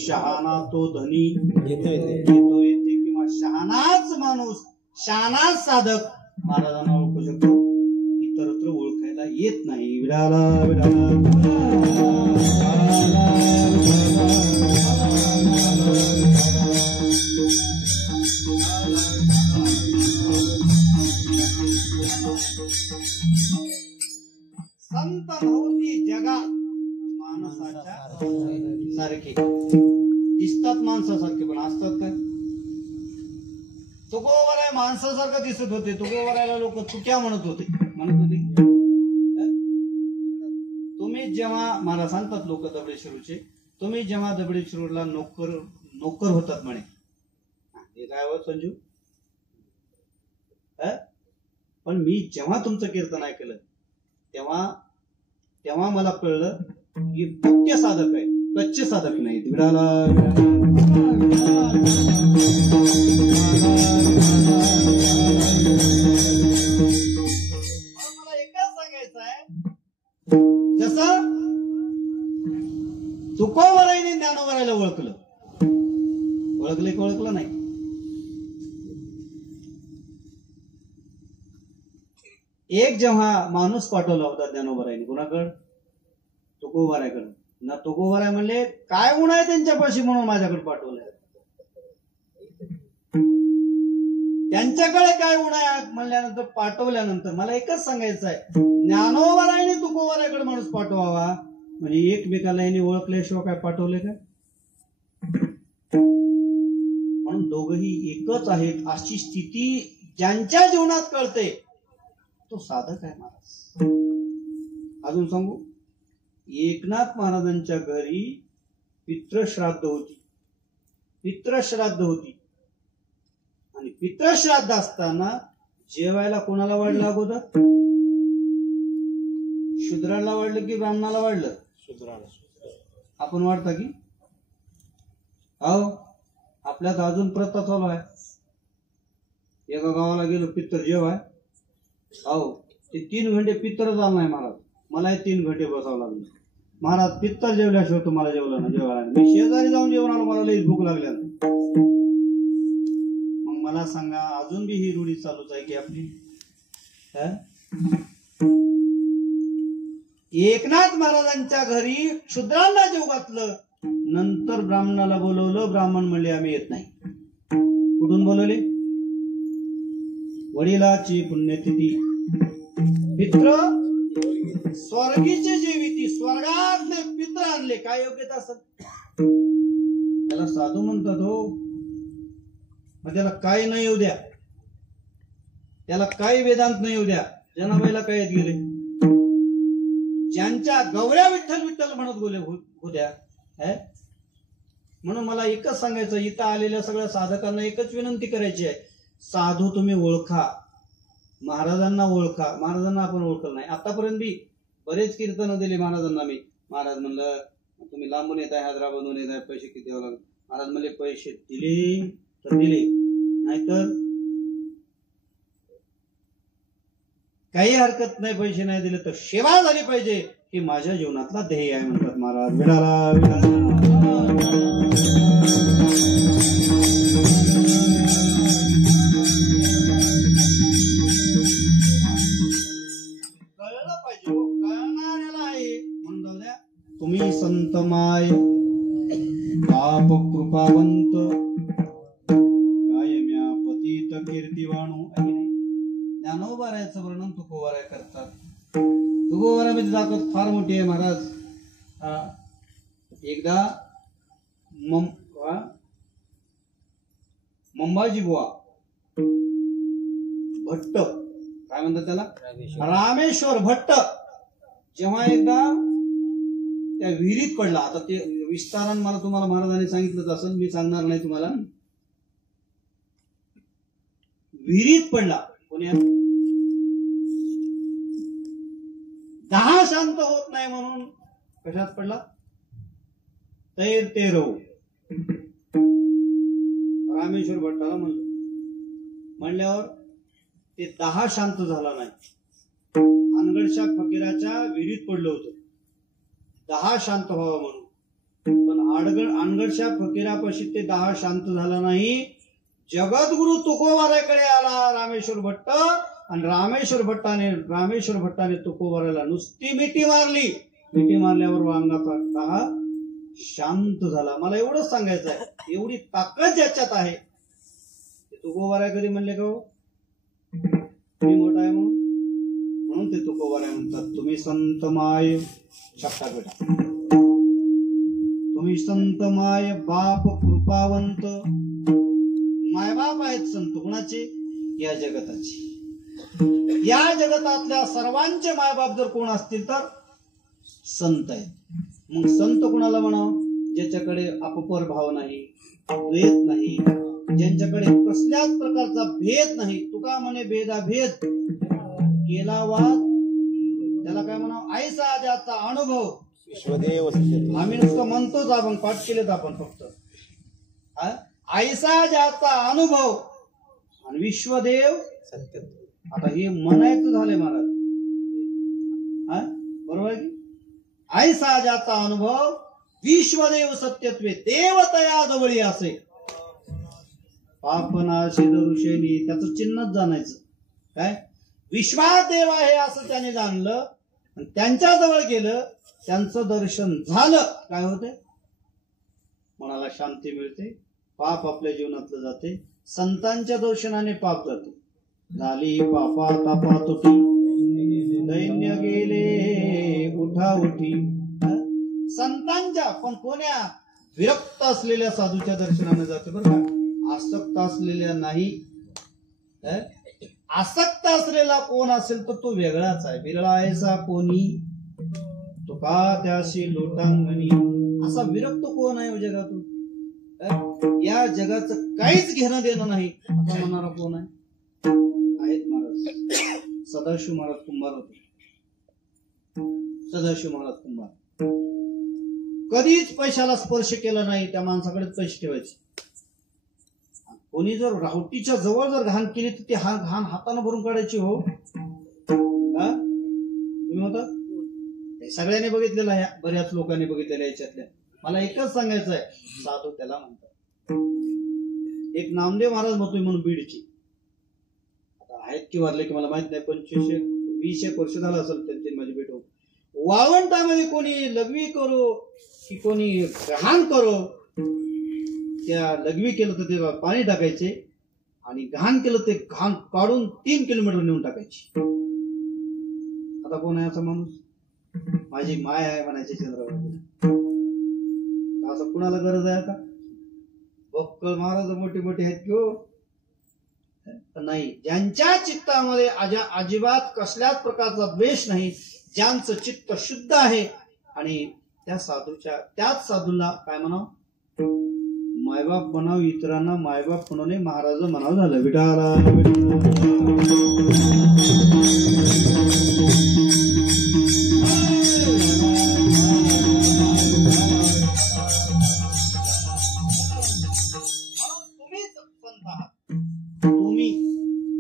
शहाणा तो धनी येते किंवा शहाणाच माणूस, शहाणाच साधक महाराजांना ओळखू शकतो. इतरत्र ओळखायला येत नाही. विडाला संत नव्हती जगात माणसाच्या सारखे. दिसतात माणसासारखे पण असतात काय. तुकोबराय माणसासारखं दिसत होते. तुकोबरायला लोक चुक्या म्हणत होते. तुम्ही जेव्हा मला सांगतात लोक दबडेश्वरूचे, तुम्ही जेव्हा दबडेश्वरूला नोकर होतात म्हणे. हे काय होत संजू. पण मी जेव्हा तुमचं कीर्तन ऐकलं तेव्हा मला कळलं की पक्के साधक आहेत, कच्चे साधक नाहीत. विडाला मला एकच सांगायचं आहे, जसं तुकोबरायने ज्ञानोबरायला ओळखलं की ओळखलं नाही. एक जेव्हा माणूस पाठवला होता ज्ञानोबारायने कुणाकडं? तुकोबारायकडं. ना तुकोबाराय म्हणले काय गुण आहे त्यांच्यापाशी म्हणून माझ्याकडे पाठवलंय. त्यांच्याकडे काय गुण आहे म्हणल्यानंतर पाठवल्यानंतर मला एकच सांगायचं आहे, ज्ञानोबारायने तुकोबारायकडे माणूस पाठवावा म्हणजे एकमेकाला यांनी ओळखल्याशिवाय काय पाठवले का? म्हणून दोघही एकच आहेत अशी स्थिती ज्यांच्या जीवनात कळते तो साधक आहे महाराज. अजून सांगू, एकनाथ महाराजांच्या घरी पितृश्राद्ध होती आणि पितृश्राद्ध असताना जेवायला कोणाला वाढलं अगोदर? शूद्राला वाढलं की ब्राह्मणाला वाढलं? आपण वाढता की हो? आपल्यात अजून प्रथा चालू आहे. एका गावाला गेलो पित्तर जेवाय, हो ते 3 घंटे पित्तर झालं नाही महाराज. मला 3 घंटे बसावं लागलं. महाराज पित्तर जेवल्याशिवाय तुम्हाला जेवलं ना जेवायला. मी शेजारी जाऊन जेवण आलो, मला लई भूक लागल्या. मग मला सांगा अजून बी ही रूढी चालूच आहे की आपली? एकनाथ महाराजांच्या घरी शूद्रांना जेव घातलं, नंतर ब्राह्मणाला बोलवलं. ब्राह्मण म्हणले आम्ही येत नाही. कुठून बोलवले? वडिलाची पुण्यतिथी, पित्र स्वर्गीचे जेविती, स्वर्गातले पित्र आणले. काय योग्यता असत? त्याला साधू म्हणतात हो. मग त्याला काय नाही येऊ द्या, त्याला काही वेदांत नाही येऊ द्या. जनाबाईला काय येत गेले? ज्यांच्या गौऱ्या विठ्ठल विठ्ठल म्हणत बोले होत्या. म्हणून मला एकच सांगायचं, इथं आलेल्या सगळ्या साधकांना एकच विनंती करायची आहे, साधू तुम्ही ओळखा, महाराजांना ओळखा. महाराजांना आपण ओळखलं नाही. आतापर्यंत बी बरेच कीर्तन दिले महाराजांना मी. महाराज म्हणलं तुम्ही लांबून येत आहे, हैदराबादून येत आहे, पैसे किती द्यावं लागेल? महाराज म्हणले पैसे दिले तर दिले, नाहीतर काही हरकत नाही. पैसे नाही दिले तर सेवा झाली पाहिजे, हे माझ्या जीवनातला ध्येय आहे म्हणतात महाराज. विडाला कळलं पाहिजे, कळणाऱ्याला आहे म्हणून जाऊ द्या. तुम्ही संतमाय पाप कृपावंत कायम्या पतित कीर्तिवाणू. ज्ञानोबारायचं वर्णन तुकोबाराय करतात. तुकोबारायमध्ये दाखवत फार मोठी आहे महाराज. एकदा मंबाजी बुवा भट्ट, काय म्हणतात त्याला, रामेश्वर भट्ट, जेव्हा एकदा त्या विहिरीत पडला. आता ते विस्तारण मला तुम्हाला महाराजांनी सांगितलंच असेल, मी सांगणार नाही तुम्हाला. विहिरीत पडला. कोण्या 10 शांत होत नाही म्हणून कशात पडला? तैर तेरव. रामेश्वर भट्टाला म्हणल्यावर ते 10 शांत झाला नाही. अनगडशा फकीराच्या विहिरीत पडलं होतं 10 शांत व्हावं म्हणून, पण अनगडशा फकीरापाशी ते 10 शांत झाला नाही. जगद्गुरु तुकोबारायकडे आला रामेश्वर भट्ट, आणि रामेश्वर भट्टाने तुकोबारायला नुसती मिठी मारली. मिठी मारल्यावर वांगाचा 10 शांत झाला. मला एवढंच सांगायचं आहे, एवढी ताकद ज्याच्यात आहे. तुकोबाराय कधी म्हणले का मी मोठा आहे म्हणून ते तुकोबाराय म्हणतात. तुम्ही संत माय शकता बेटा, तुम्ही संत माय बाप कृपावंत. मायबाप आहेत संत. कुणाचे? या जगताचे. या जगतातल्या सर्वांचे मायबाप जर कोण असतील तर संत आहेत. मग संत कुणाला म्हणावं? ज्याच्याकडे अपपर भाव नाही, भेद नाही, ज्यांच्याकडे कसल्याच प्रकारचा भेद नाही. तुका म्हणे भेदाभेद केला वाद, त्याला काय म्हणावं? ऐसा ज्याचा अनुभव. आम्ही नुसतं म्हणतोच, आपण पाठ केलेत आपण फक्त. ऐसा ज्याचा अनुभव आणि विश्वदेव सत्य. आता हे म्हणायचं झालंय महाराज, बरोबर आहे की? ऐसा ज्याचा अनुभव विश्वदेव सत्यत्वे देवतया जवळी असे. पापनाशी दरुषेनी, त्याचं चिन्हच जाणायचं काय? विश्वादेव आहे असं त्याने जाणलं आणि त्यांच्या जवळ गेलं, त्यांचं दर्शन झालं, काय होते? मनाला शांती मिळते, पाप आपल्या जीवनातलं जाते. संतांच्या दर्शनाने पाप जाते. झाली पापा तापा तुटी, दैन्य गेले उठा उठी. संतांच्या, पण कोण्या? विरक्त असलेल्या साधूच्या दर्शनाने जाते बरं का, आसक्त असलेल्या नाही. आसक्त असलेला कोण असेल तर तो वेगळाच आहे. विरळा ऐसा कोणी तुका त्याशी लोटांगणी. असा विरक्त कोण आहे जगातून? या जगाचं काहीच घेणं देणं नाही असं म्हणणारा कोण आहे? आहेत महाराज. सदाशिव महाराज कुंभार होते. सदाशिव महाराज कुंभार कधीच पैशाला स्पर्श केला नाही. त्या माणसाकडेच पैसे ठेवायचे. कोणी जर रावटीच्या जवळ जर घाण केली तर ती घाण हाताने भरून काढायची. हो तुम्ही होता सगळ्यांनी बघितलेलं आहे, बऱ्याच लोकांनी बघितलेलं याच्यातल्या. मला एकच सांगायचं आहे, साधू त्याला म्हणतात. एक नामदेव महाराज म्हणतोय म्हणून बीडची, आता आहेत की वारले की मला माहित नाही, 25-20 वर्ष झालं असेल त्यांची माझी भेट. वाळवंटामध्ये कोणी लघवी करो की कोणी घाण करो, त्या लघवी केलं तर ते पाणी टाकायचे आणि घाण केलं ते घाण काढून 3 किलोमीटर नेऊन टाकायची. आता कोण आहे असा माणूस? माझी माय आहे म्हणायची चंद्रावर. असं कुणाला गरज आहे का? बक्कळ महाराज मोठी मोठी आहेत की हो? नाही. ज्यांच्या चित्तामध्ये अजिबात कसल्याच प्रकारचा द्वेष नाही, ज्यांचं चित्त शुद्ध आहे, आणि त्याच साधूला काय म्हणावं? मायबाप म्हणाव. इतरांना मायबाप म्हणून महाराज म्हणावं झालं. विठाला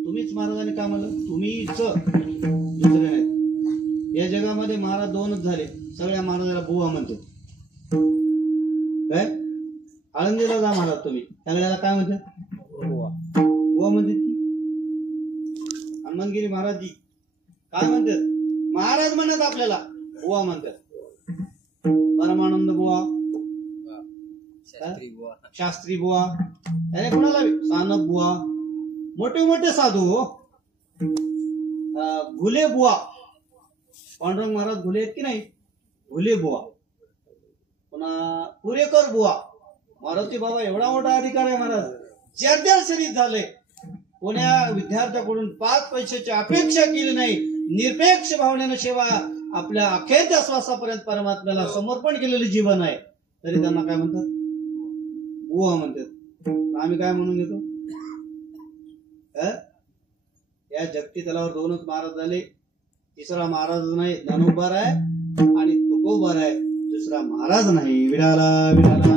तुम्हीच महाराजांनी काय म्हणलं? तुम्हीच, दुसरे नाही. या जगामध्ये महाराज 2च झाले. सगळ्या महाराजाला बुवा म्हणते. काय आळंदीला जा महाराज तुम्ही, सगळ्याला काय म्हणते? बुवा म्हणते. हनुमानगिरी महाराजजी काय म्हणतात? महाराज म्हणत आपल्याला बुवा म्हणतात. परमानंद बुवा, शास्त्री बुवा, अरे कोणाला सानप बुवा, मोठे मोठे साधू. भुले बुवा, पांडुरंग महाराज भुले आहेत की नाही? भुले बुवा. पुन्हा पुरेकर बुवा. मारुती बाबा एवढा मोठा अधिकार आहे महाराज. जर्जर शरीर झाले. कोण्या विद्यार्थ्याकडून 5 पैशाची अपेक्षा केली नाही. निरपेक्ष भावनेनं सेवा, आपल्या अखेरच्या श्वासापर्यंत परमात्म्याला समर्पण केलेलं जीवन आहे. तरी त्यांना काय म्हणतात? बुवा म्हणतात. आम्ही काय म्हणून घेतो? या जगती तलावर 2च महाराज झाले. तिसरा महाराज नाही, धनुबार आहे आणि तुकोबार आहे. दुसरा महाराज नाही. विडाला विडाला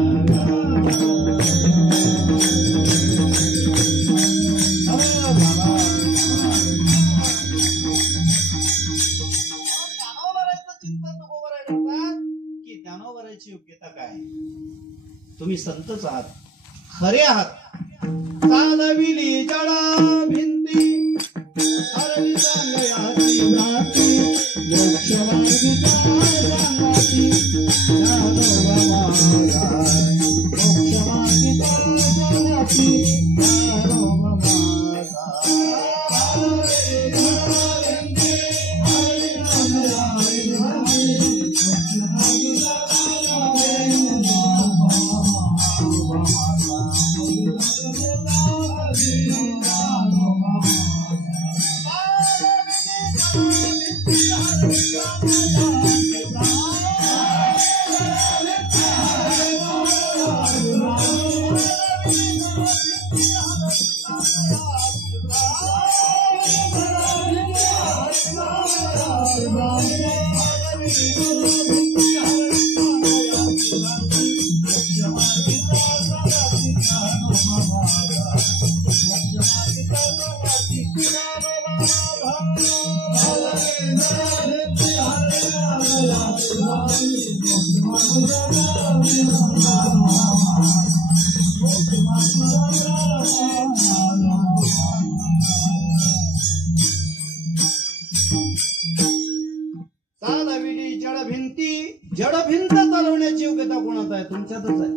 की ज्ञानोबराची योग्यता काय? तुम्ही संतच आहात, खरे आहात. चालविली जडा भिंती, हरली सांगयाची भ्रांती, मोक्ष मार्गी सांगाती, ज्ञानोबा महाराज. मोक्ष मार्गी सांगाती, ज्ञानोबा महाराज. जडभिंत चालवण्याची योग्यता कोणात आहे? तुमच्यातच आहे.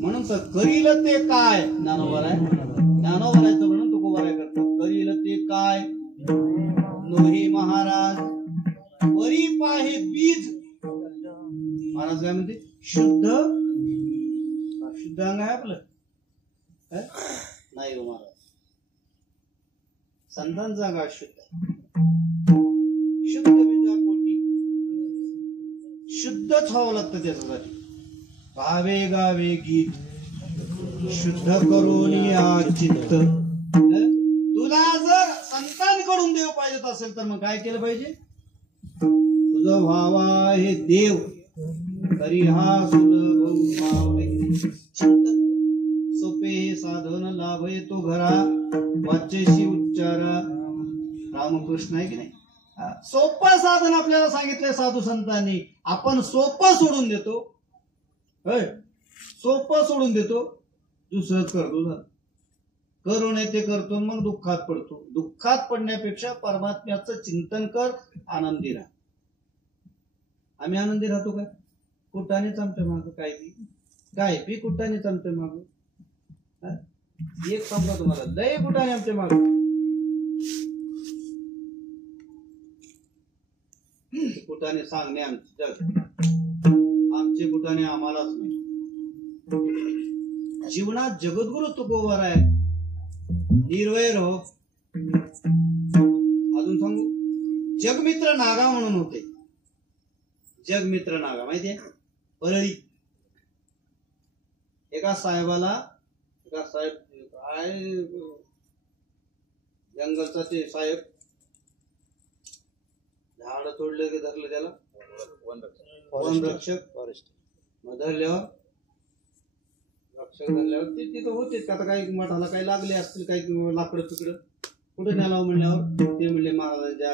म्हणून तर करील ते काय ज्ञानोबर आहे, ज्ञानोबर आहे म्हणून तो कोबाराय करतो. करील ते काय नोहे महाराज वरी पाहे बीज. महाराज काय म्हणते? शुद्ध शुद्ध अंग आहे आपलं नाही हो महाराज. संतांचा अंग शुद्ध शुद्ध बीजापोटी शुद्धच व्हावं लागतं त्याच्यासाठी. भावे गावे गीत शुद्ध करून या चित्त. तुला जर संतांकडून देव पाहिजेत असेल तर मग काय केलं पाहिजे? तुझं व्हावा हे देव तरी हा सुलभ भाव चिंतन. सोपे हे साधन लाभ येतो घरा वाचेशी उच्चारा. रामकृष्ण आहे की नाही? सोपं साधन आपल्याला सांगितलंय साधू संतांनी. आपण सोपं सोडून देतो, सोपं सोडून देतो, दुसरंच करतो. करू नये ते करतो, मग दुःखात पडतो. दुःखात पडण्यापेक्षा परमात्म्याचं चिंतन कर, आनंदी राहा. आम्ही आनंदी राहतो काय? कुठानेच आमच्या माग काय बी कुठानेच आमच्या माग. एक सांगा तुम्हाला, लय कुठाने आमच्या माग. कुठाने सांगणे आमचे जग, आमचे कुठाने आम्हालाच नाही. जीवनात जगद्गुरु तुकोबर आहे. निर्वैर हो. अजून सांगू, जगमित्र नागा म्हणून होते. जगमित्र नागा माहितीये? परळी. एका साहेब काय जंगलचा ते साहेब झाड तोडलं की धरलं त्याला वनरक्षक. धरल्यावर रक्षक धरल्यावर ते तिथं होते. आता काही मठाला काही लागले असतील, काही लाकडं पिकडं कुठे न्याला म्हणल्यावर ते म्हणले महाराजांच्या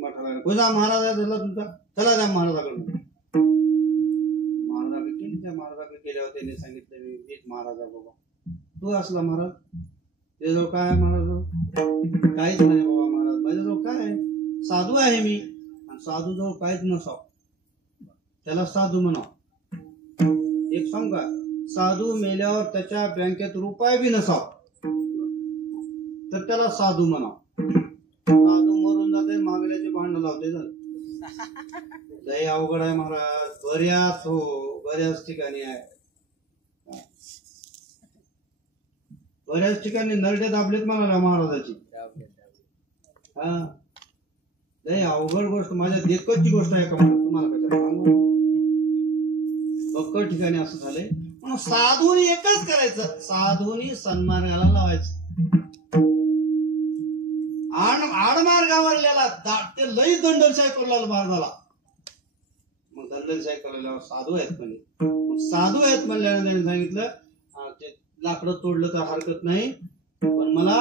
मठाला. कोणता महाराज धरला तुमचा? चला द्या महाराजाकडे. महाराजाकडे केली. त्या महाराजाकडे गेल्यावर त्यांनी सांगितलं मी हेच महाराज आहे बाबा. तू असला महाराज? त्याजवळ काय आहे महाराज? काहीच नाही बाबा महाराज, माझ्याजवळ काय आहे? साधू आहे मी. आणि साधू जवळ काहीच नसाव त्याला साधू म्हणाव. एक सांग का, साधू मेल्यावर त्याच्या बँकेत रुपये बी नसाव तर त्याला साधू म्हणाव. साधू मरून जाते, मागल्याचे भांड लावते. लय अवघड आहे महाराज. बऱ्याच ठिकाणी आहे. बऱ्याच ठिकाणी नरड्या दाबलेत म्हणाला महाराजाची. हा, लय अवघड गोष्ट. माझ्या देखतची गोष्ट आहे का तुम्हाला कसं सांगू? बक्कड ठिकाणी असं झालंय. म्हणून साधूनी एकच करायचं, साधूनी सन्मार्गाला लावायचं. आडमार्गावरल्याला ते लई दंडलशाही करू महाराजाला. मग दंडलशाही करायला साधू आहेत म्हणजे. साधू आहेत म्हणल्याने त्याने सांगितलं ते लाकडं तोडलं तर हरकत नाही, पण मला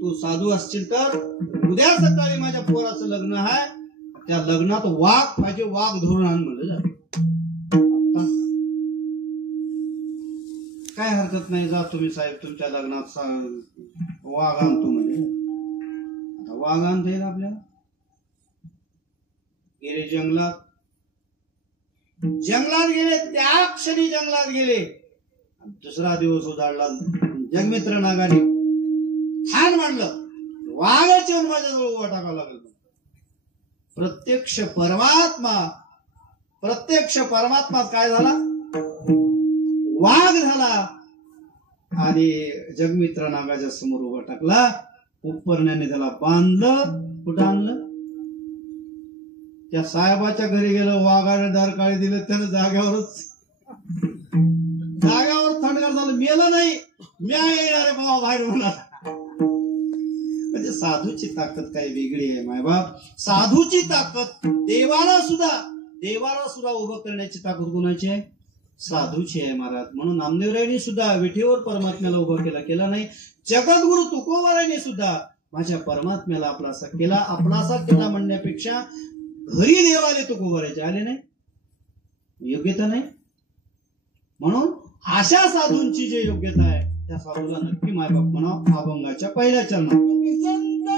तू साधू असशील तर उद्या सकाळी माझ्या पोराचं लग्न आहे, त्या लग्नात वाघ पाहिजे, वाघ धरून आण म्हणलं. काय हरकत नाही, जा तुम्ही साहेब तुमच्या लग्नात वाघ आणतो म्हणजे. आता वाघ आणता येईल आपल्याला? गेले जंगलात गेले, त्या क्षणी जंगलात गेले. दुसरा दिवस उजाडला. जगमित्र नागाने ठाण मांडलं, वाघच येऊन माझ्याजवळ उभा टाकावं लागेल. प्रत्यक्ष परमात्मा काय झाला? वाघ झाला. आणि जगमित्र नागाच्या समोर उभा टाकला. उपरण्याने त्याला बांधलं. कुठं आणलं? त्या साहेबाच्या घरी गेलं. वाघाने दार काळी दिलं. त्यानं जाग्यावर थंडगार झालं. मेलं नाही, म्या येणार रे बाबा बाहेर म्हणाला. म्हणजे साधूची ताकद काही वेगळी आहे मायबाप. साधूची ताकद देवाला सुद्धा उभं करण्याची ताकद कोणाची आहे? साधूची आहे महाराज. म्हणून नामदेवरायांनी सुद्धा विठेवर परमात्म्याला उभा केला नाही. जगद्गुरु तुकोबारायांनी सुद्धा माझ्या परमात्म्याला आपलासा केला म्हणण्यापेक्षा घरी देवाले तुकोबारायचे आले नाही, योग्यता नाही. म्हणून अशा साधूंची जी योग्यता आहे त्या साधूला नक्की मायबाप म्हणा. अभंगाच्या पहिल्या चरणात संत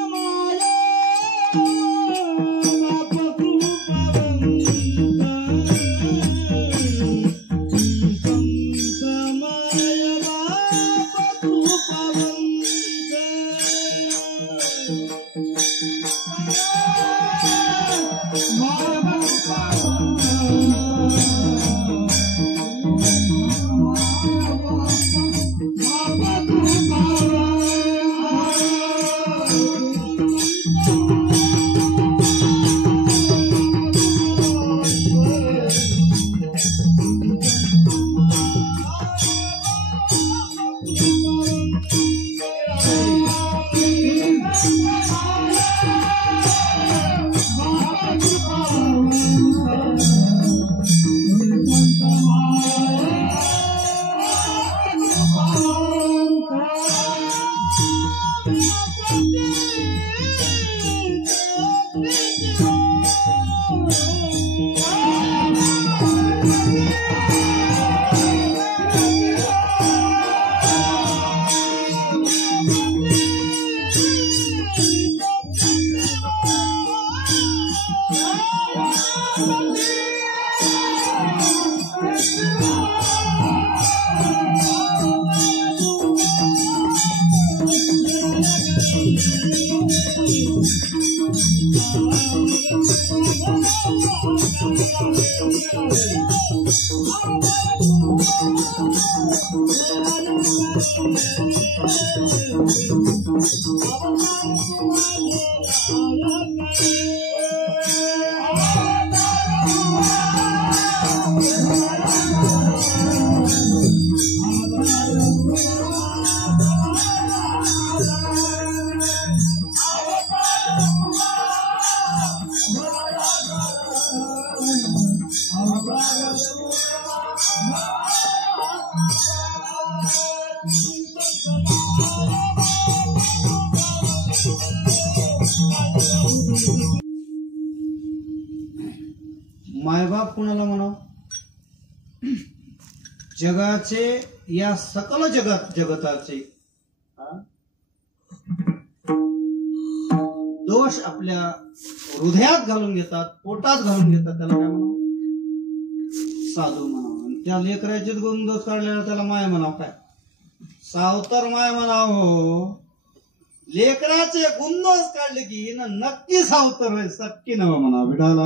मायबाप कुणाला म्हणाव? जगाचे, या सकल जगताचे दोष आपल्या हृदयात घालून घेतात, पोटात घालून घेतात, त्याला काय म्हणावं? साधू म्हणावं. आणि त्या लेकराचे गुण दोष काढलेला त्याला माय म्हणावं. काय सावतर माय म्हणावं? लेकराचे गुणदोष काढले की नक्की सावतर होय, सक्की नवं म्हणावं. विठाला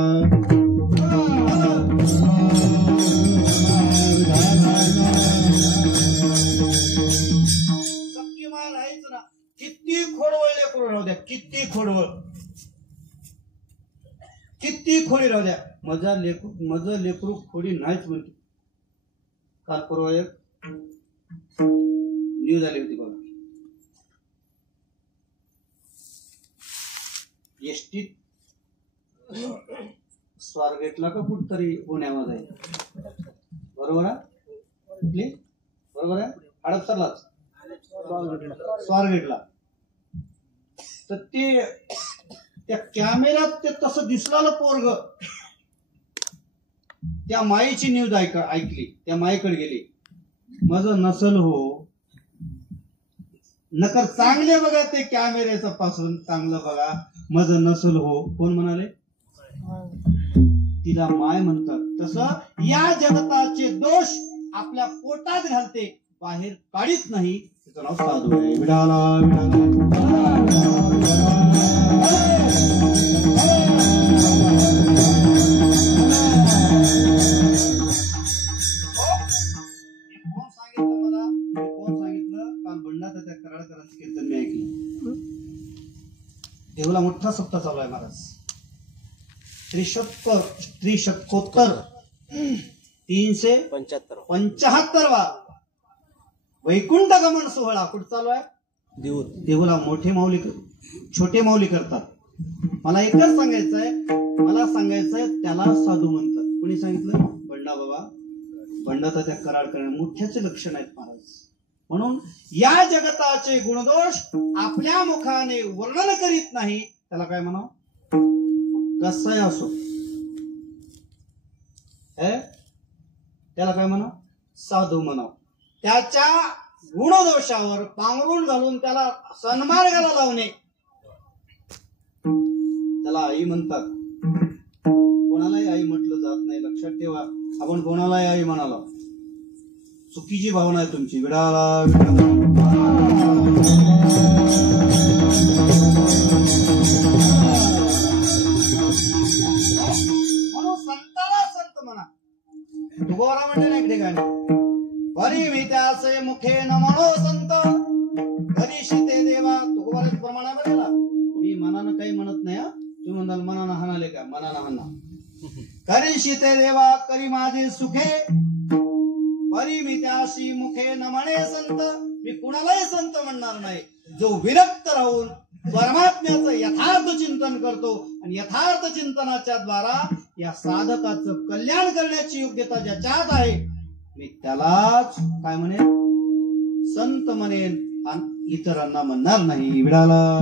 सक्की माय राहायच ना. किती खोडवळ लेकरू राहू द्या, किती खोडवळ, किती खोडी राहू द्या, माझं लेकरू खोडी नाहीच म्हणते. काल परवा एक न्यूज आली होती बघा. एसटीत स्वारगेटला का कुठतरी पुण्यामध्ये, बरोबर आहे? कुठली? बरोबर आहे, हडपसरलाच, स्वारगेटला. तर ते त्या कॅमेऱ्यात ते तसं दिसलं पोरग. त्या माईची न्यूज ऐकली, त्या माईकडे गेली. माझं नसल हो, नकर चांगले बघा ते कॅमेऱ्याचं पासून चांगलं बघा, माझं नसल हो. कोण म्हणाले? तिला माय म्हणतात. तसं या जगताचे दोष आपल्या पोटात घालते, बाहेर काढीत नाही. त्याचं नाव साधू आहे. विडाला कीर्तन मी ऐकलं. देवला मोठा सप्ताह चालू आहे महाराज. त्रिशतकोत्तर 375वा वैकुंठ गमन सोहळा कुठं चालू आहे? देवला मोठे माऊली छोटे माऊली करतात. मला एकच सांगायचंय, त्याला साधू म्हणतात. कोणी सांगितलं? बंडा बाबा. बंडा तर त्या करार करण्या मोठ्याचे लक्षण आहेत महाराज. म्हणून या जगताचे गुणदोष आपल्या मुखाने वर्णन करीत नाही, त्याला काय म्हणावं? कसंही असो, त्याला काय म्हणावं? साधू म्हणावं. त्याच्या गुणदोषावर पांघरून घालून त्याला सन्मार्गाला लावणे, त्याला आई म्हणतात. कोणालाही आई म्हटलं जात नाही, लक्षात ठेवा. आपण कोणालाही आई म्हणाला, चुकीची भावना आहे तुमची. विडाला म्हणून संताला संत म्हणा. तुकोबरा म्हणते ना एक ठिकाणी, बरी मी त्याचे मुखे न म्हणो संत, कधी शिते देवा. तुकोबराच प्रमाण आहे बघायला. मी मनानं काही म्हणत नाही. तुम्ही म्हणाल मनानं हाणाले का? मनानं हाणा. करी शिते देवा करी माझे सुखे, बरी मी त्याशी मुखे न म्हणे संत. मी कुणालाही संत म्हणणार नाही. जो विरक्त राहून परमात्म्याचं यथार्थ चिंतन करतो आणि यथार्थ चिंतनाच्या द्वारा या साधकाचं कल्याण करण्याची योग्यता ज्याच्यात आहे, मी त्यालाच काय म्हणेन? संत म्हणेन, आणि इतरांना म्हणणार नाही. विडाला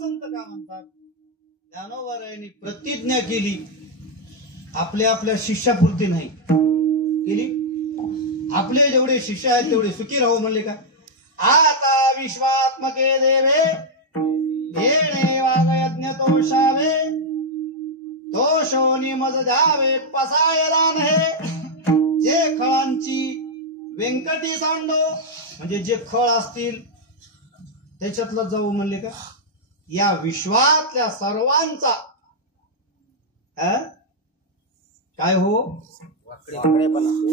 संत का म्हणतात? ज्ञानोबारायांनी प्रतिज्ञा केली, आपल्या आपल्या शिष्यापुरती नाही केली. आपले जेवढे शिष्य आहेत तेवढे सुखी राहू म्हणले का? आता विश्वात्मके देवे येणे वाग यज्ञ तोषावे, तोषोनी मज द्यावे पसाय रान हे. जे खळांची व्यंकटी सांडो, म्हणजे जे खळ असतील त्याच्यातला जाऊ म्हणले का? या विश्वातल्या सर्वांचा काय हो?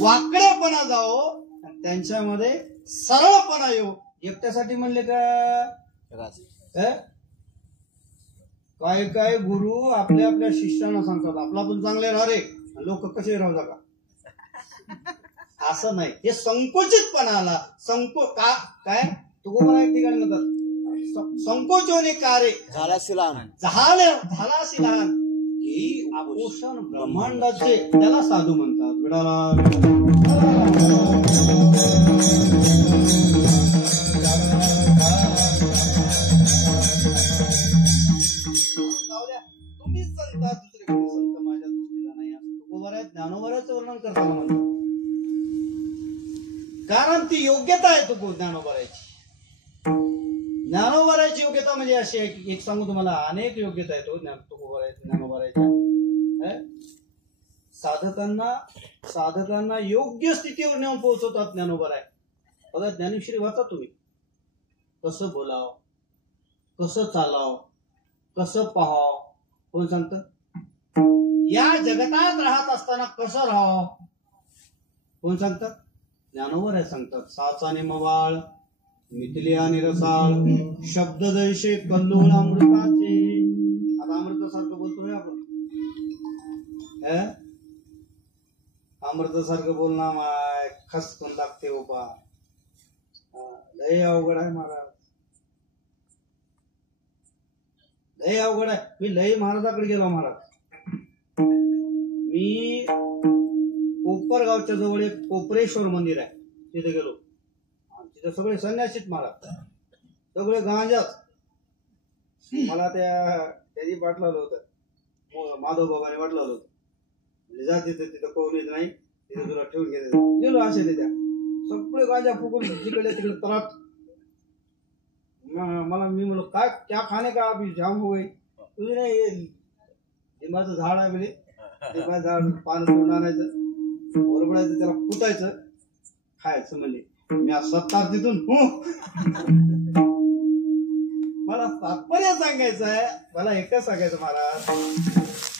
वाकडेपणा जाओ आणि त्यांच्यामध्ये सरळपणा येऊ. एकट्यासाठी म्हणले का? काय काय गुरु आपल्या आपल्या शिष्याना सांगतात आपला पण चांगले राहा रे, लोक कसे राहू का? असं नाही, हे संकुचितपणा आला. काय तू मला एक ठिकाणी म्हणतात संकोचोने कार्य झालाशी लहान ही आभूषण ब्रह्मांडाचे, त्याला साधू म्हणतात. तुम्हीच संत, दुसरे कोणी संत माझ्या दृष्टीला नाही. तुकोबाराय ज्ञानोबाराचं वर्णन करताना म्हणतात, कारण ती योग्यता आहे तुको ज्ञानोबारायची. ज्ञानोबारायची योग्यता म्हणजे अशी आहे की एक सांगू तुम्हाला, अनेक योग्यता आहेत ज्ञानोबारायच्या. साधकांना योग्य स्थितीवर नेऊन पोहोचवतात ज्ञानोबाराय. बघा ज्ञानेश्वरी वाचा तुम्ही, कसं बोलाव, कसं चालाव, कसं पाहाव, कोण सांगतं? या जगतात राहत असताना कसं राहावं कोण सांगतात? ज्ञानोबाराय सांगतात. साचाने मवाळ मिथिले आणि रसाळ शब्द जैसे कल्लोळ अमृताचे. आता अमृतासारखं बोलतोय आपण, अमृतासारखं बोलणार माय खसकून लागते ओपा. लय अवघड आहे महाराज, लय अवघड आहे. मी लय महाराजाकडे गेलो महाराज. मी कोपरगावच्या जवळ एक कोपरेश्वर मंदिर आहे, तिथे गेलो. तिथे सगळे संन्यासीत महाराज, सगळे गांजाच. मला त्याची वाटलं होतं, माधव बाबाने वाटलं होतं, जा तिथं कोण येत नाही, तिथे तुला ठेवून घेते. गेलो असे त्या सगळे गांजा फुकून तिकडे तिकडे तराट. मला मी म्हणलो काय क्या खाणे का अभी जाम हो गई. तुझे नाही लिंबाचं झाड आहे म्हणजे लिंबाचं झाड पान तोडून आणायचं, बरोबरायचं, त्याला फुटायचं, खायचं. म्हणजे मी आज 70 तिथून मला तात्पर्य सांगायचं आहे. मला एकच सांगायचं महाराज,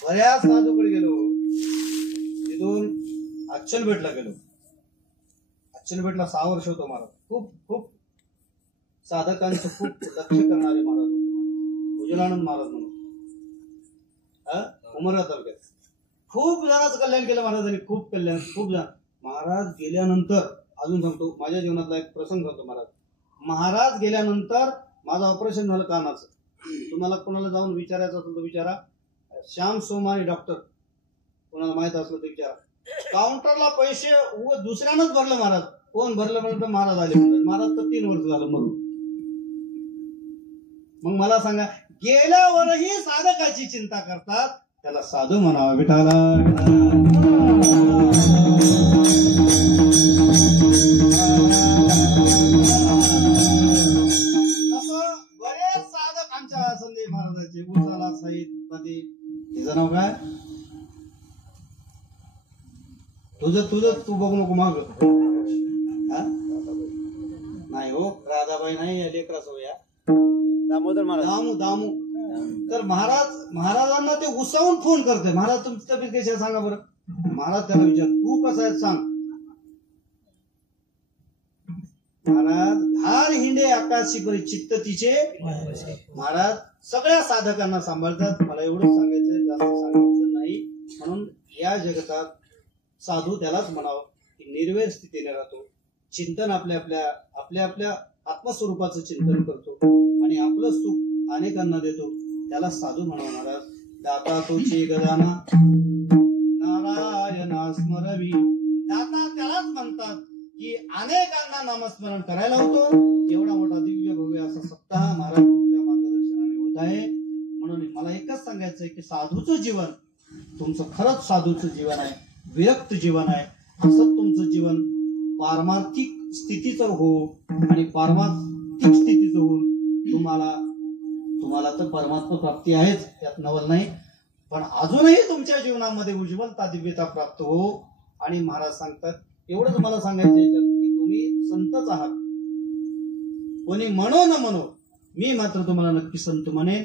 बऱ्याच साधूकडे गेलो, तिथून अच्चलपेठला गेलो. अच्चलपेठला 6 वर्ष होतो महाराज. खूप साधकांचं खूप लक्ष करणारे महाराज, भुजलानंद महाराज म्हणून उमरगा तालुक्यात. खूप जणांचं कल्याण केलं महाराजांनी, खूप जण. महाराज गेल्यानंतर अजून सांगतो, माझ्या जीवनातला एक प्रसंग होतो महाराज. महाराज गेल्यानंतर माझं ऑपरेशन झालं कानाचं. तुम्हाला कोणाला जाऊन विचारायचं असेल तर विचारा, श्याम सोमानी डॉक्टर, कोणाला माहित असलं तर विचारा. काउंटरला पैसे दुसऱ्यानंच भरलं महाराज. कोण भरलं म्हणलं तर महाराज आले. महाराज तर 3 वर्ष झालं म्हणून. मग मला सांगा, गेल्यावरही साधकाची चिंता करतात, त्याला साधू म्हणावा विठाला. बरेच साधक आमच्या संदेश महाराजांचे उसाला साहित नदी. तिचं नाव काय? तुझं तू बघू नको माग. नाही हो, राधाबाई नाही, लेकरा सोया दामोदर महाराज, दामू. तर महाराजांना ते उसावून फोन करते. महाराज तुमची तब्येत कशी आहे सांगा बरं. महाराज त्याला विचार, तू कसा आहे सांग. महाराज घार हिंडे आकाशी परी चित्त तिचे. महाराज सगळ्या साधकांना सांभाळतात. मला एवढंच सांगायचंय, जास्त सांगायचं नाही. म्हणून या जगतात साधू त्यालाच म्हणावं की निर्वैर स्थितीने राहतो, चिंतन आपल्या आत्मस्वरूपाचं चिंतन करतो आणि आपलं सुख अनेकांना देतो, त्याला साधू म्हणावं. महाराज दाता तोची गदाना नारायणा स्मरवी. दाता त्यालाच म्हणतात की अनेकांना नामस्मरण करायला होतो. एवढा मोठा दिव्य भव्य असा सप्ताह महाराज तुमच्या मार्गदर्शनाने होत आहे. म्हणून मला एकच सांगायचंय की साधूचं जीवन तुमचं खरंच साधूचं जीवन आहे, विरक्त जीवन आहे. असं तुमचं जीवन पारमार्थिक स्थितीचं हो आणि पारमार्थिक स्थितीचं होऊन तुम्हाला तर परमात्मा प्राप्ती आहेच, त्यात नवल नाही. पण अजूनही तुमच्या जीवनामध्ये उज्ज्वलता दिव्यता प्राप्त हो. आणि महाराज सांगतात एवढंच मला सांगायचं की तुम्ही संतच आहात. कोणी म्हणो न म्हणो, मी मात्र तुम्हाला नक्की संत म्हणेन,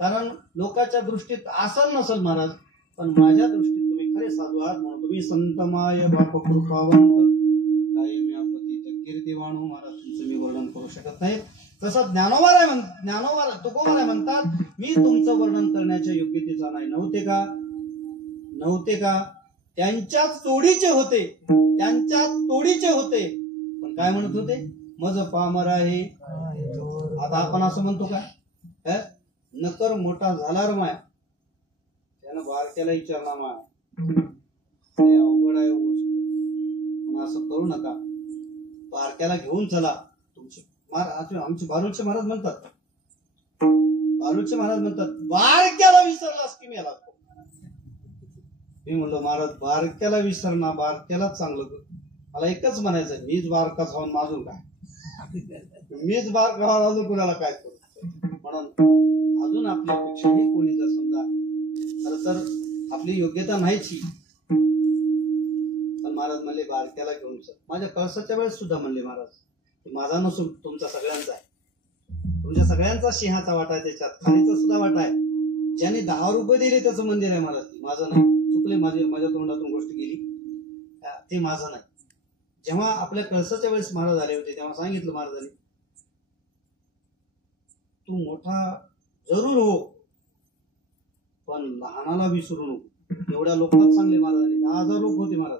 कारण लोकांच्या दृष्टीत असल नसल महाराज, पण माझ्या दृष्टीत तुम्ही खरे साधू आहात, म्हणून तुम्ही संतमाय बाप कृपावंत कायमी आपत्तीत कीर्तिवाणू महाराज, तुमचं मी वर्णन करू शकत नाही. तसं ज्ञानोबा तुकोबाराय म्हणतात, मी तुमचं वर्णन करण्याच्या योग्यतेचा नाही. नव्हते का त्यांच्याच तोडीचे होते, पण काय म्हणत होते, मज पामर आहे. आता आपण असं म्हणतो का, नकर मोठा झाला रे माय, त्यानं बारक्याला विचारला माय, अवघड आहे गोष्ट, असं करू नका, बारक्याला घेऊन चला. तुमचे आमचे बारुडचे महाराज म्हणतात बारक्याला विसरलास की मेला. मी म्हणलो महाराज बारक्याला विसर ना, बारक्यालाच चांगलं कर. मला एकच म्हणायचं, मीच बारका खाऊन माझून काय, मीच बारका खाऊन कुणाला काय करू. म्हणून अजून आपल्यापेक्षाही कोणी जर समजा, खरं तर आपली योग्यता नाहीच, पण महाराज म्हणले बारक्याला घेऊन चल. माझ्या कळसाच्या वेळेस सुद्धा म्हणले महाराज, माझा नसून तुमचा सगळ्यांचा आहे, तुमच्या सगळ्यांचा सिंहाचा वाटा आहे, त्याच्यात खालीचा सुद्धा वाटा आहे. ज्यांनी 10 रुपये दिले त्याचं मंदिर आहे महाराज, माझं नाही. चुकले, माझ्या तोंडातून गोष्ट गेली, ते माझं नाही. जेव्हा आपल्या कळसाच्या वेळेस महाराज आले होते तेव्हा सांगितलं महाराजांनी, तू मोठा जरूर हो, पण लहानाला विसरू नको. एवढ्या लोकांना सांगले महाराजांनी, 10,000 लोक होते महाराज.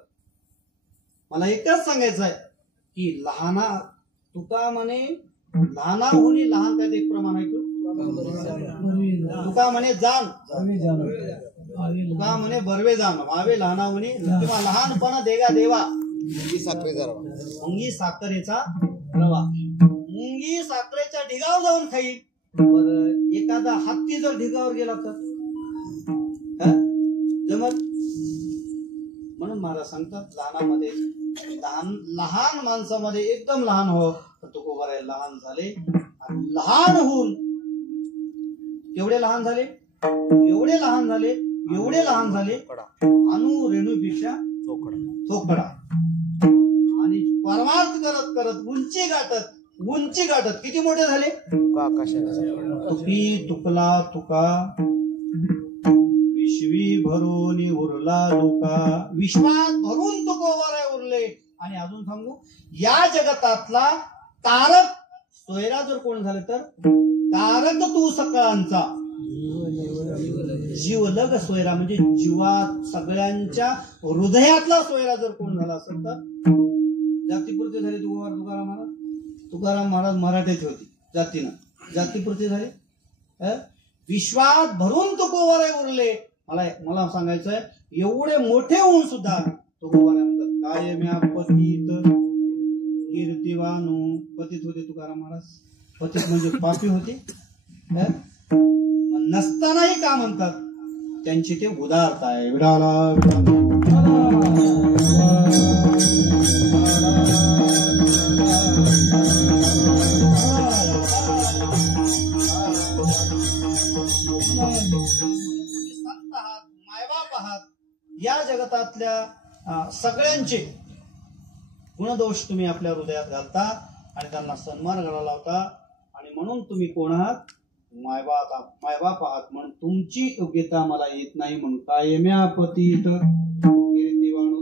मला एकच सांगायचं आहे की लहाना, तुका म्हणे लहानाहून लहान, काय ते एक प्रमाण आहे, तुका म्हणे जाण, तुका म्हणे बरवे जाण व्हावे लहानाहून, किंवा लहानपणा देगा देवा मुंगी साखरेचा रवा. मुंगी साखरेच्या ढिगावर जाऊन खाईल, बरं एखादा हत्ती जर ढिगावर गेला तर जमत. म्हणून महाराज सांगतात, लहान माणसामध्ये एकदम लहान हो, तर तुकोबाराय लहान झाले. लहान होऊन एवढे लहान झाले अनु रेणूपेक्षा थोकडा. आणि परमार्थ करत करत उंची गाठत किती मोठे झाले, तुकला तुका विश्वी भरून उरला लोका. विश्वात भरून तुकोबाराय उरले. आणि अजून सांगू, या जगतातला तारक सोयरा जर कोण झाले तर तारक तू सकळांचा, जीवलग सोयरा म्हणजे जीवात सगळ्यांच्या हृदयातला सोयरा जर कोण झाला असेल तर जातीपुरते झाले तुकाराम महाराज मराठ्याचे होते, जातीपुरते झाले. विश्वात भरून तुकोबाराय उरले. मला सांगायचंय, एवढे मोठे होऊन सुद्धा तुकोबाराय म्हणतात, कायम्या पतित कीर्तिवानू. पतित होते तुकाराम महाराज, पतित म्हणजे पापी होते. नसतानाही का म्हणतात, त्यांची ते उदारता आहे. संत आहात, मायबाप आहात, या जगतातल्या सगळ्यांचे गुणदोष तुम्ही आपल्या हृदयात घालता आणि त्यांना सन्मान करायला लावता. आणि म्हणून तुम्ही कोण आहात, मायबाप आहात. म्हणून तुमची योग्यता मला येत नाही. म्हणून कायम्या पतित कीर्तिवाणू,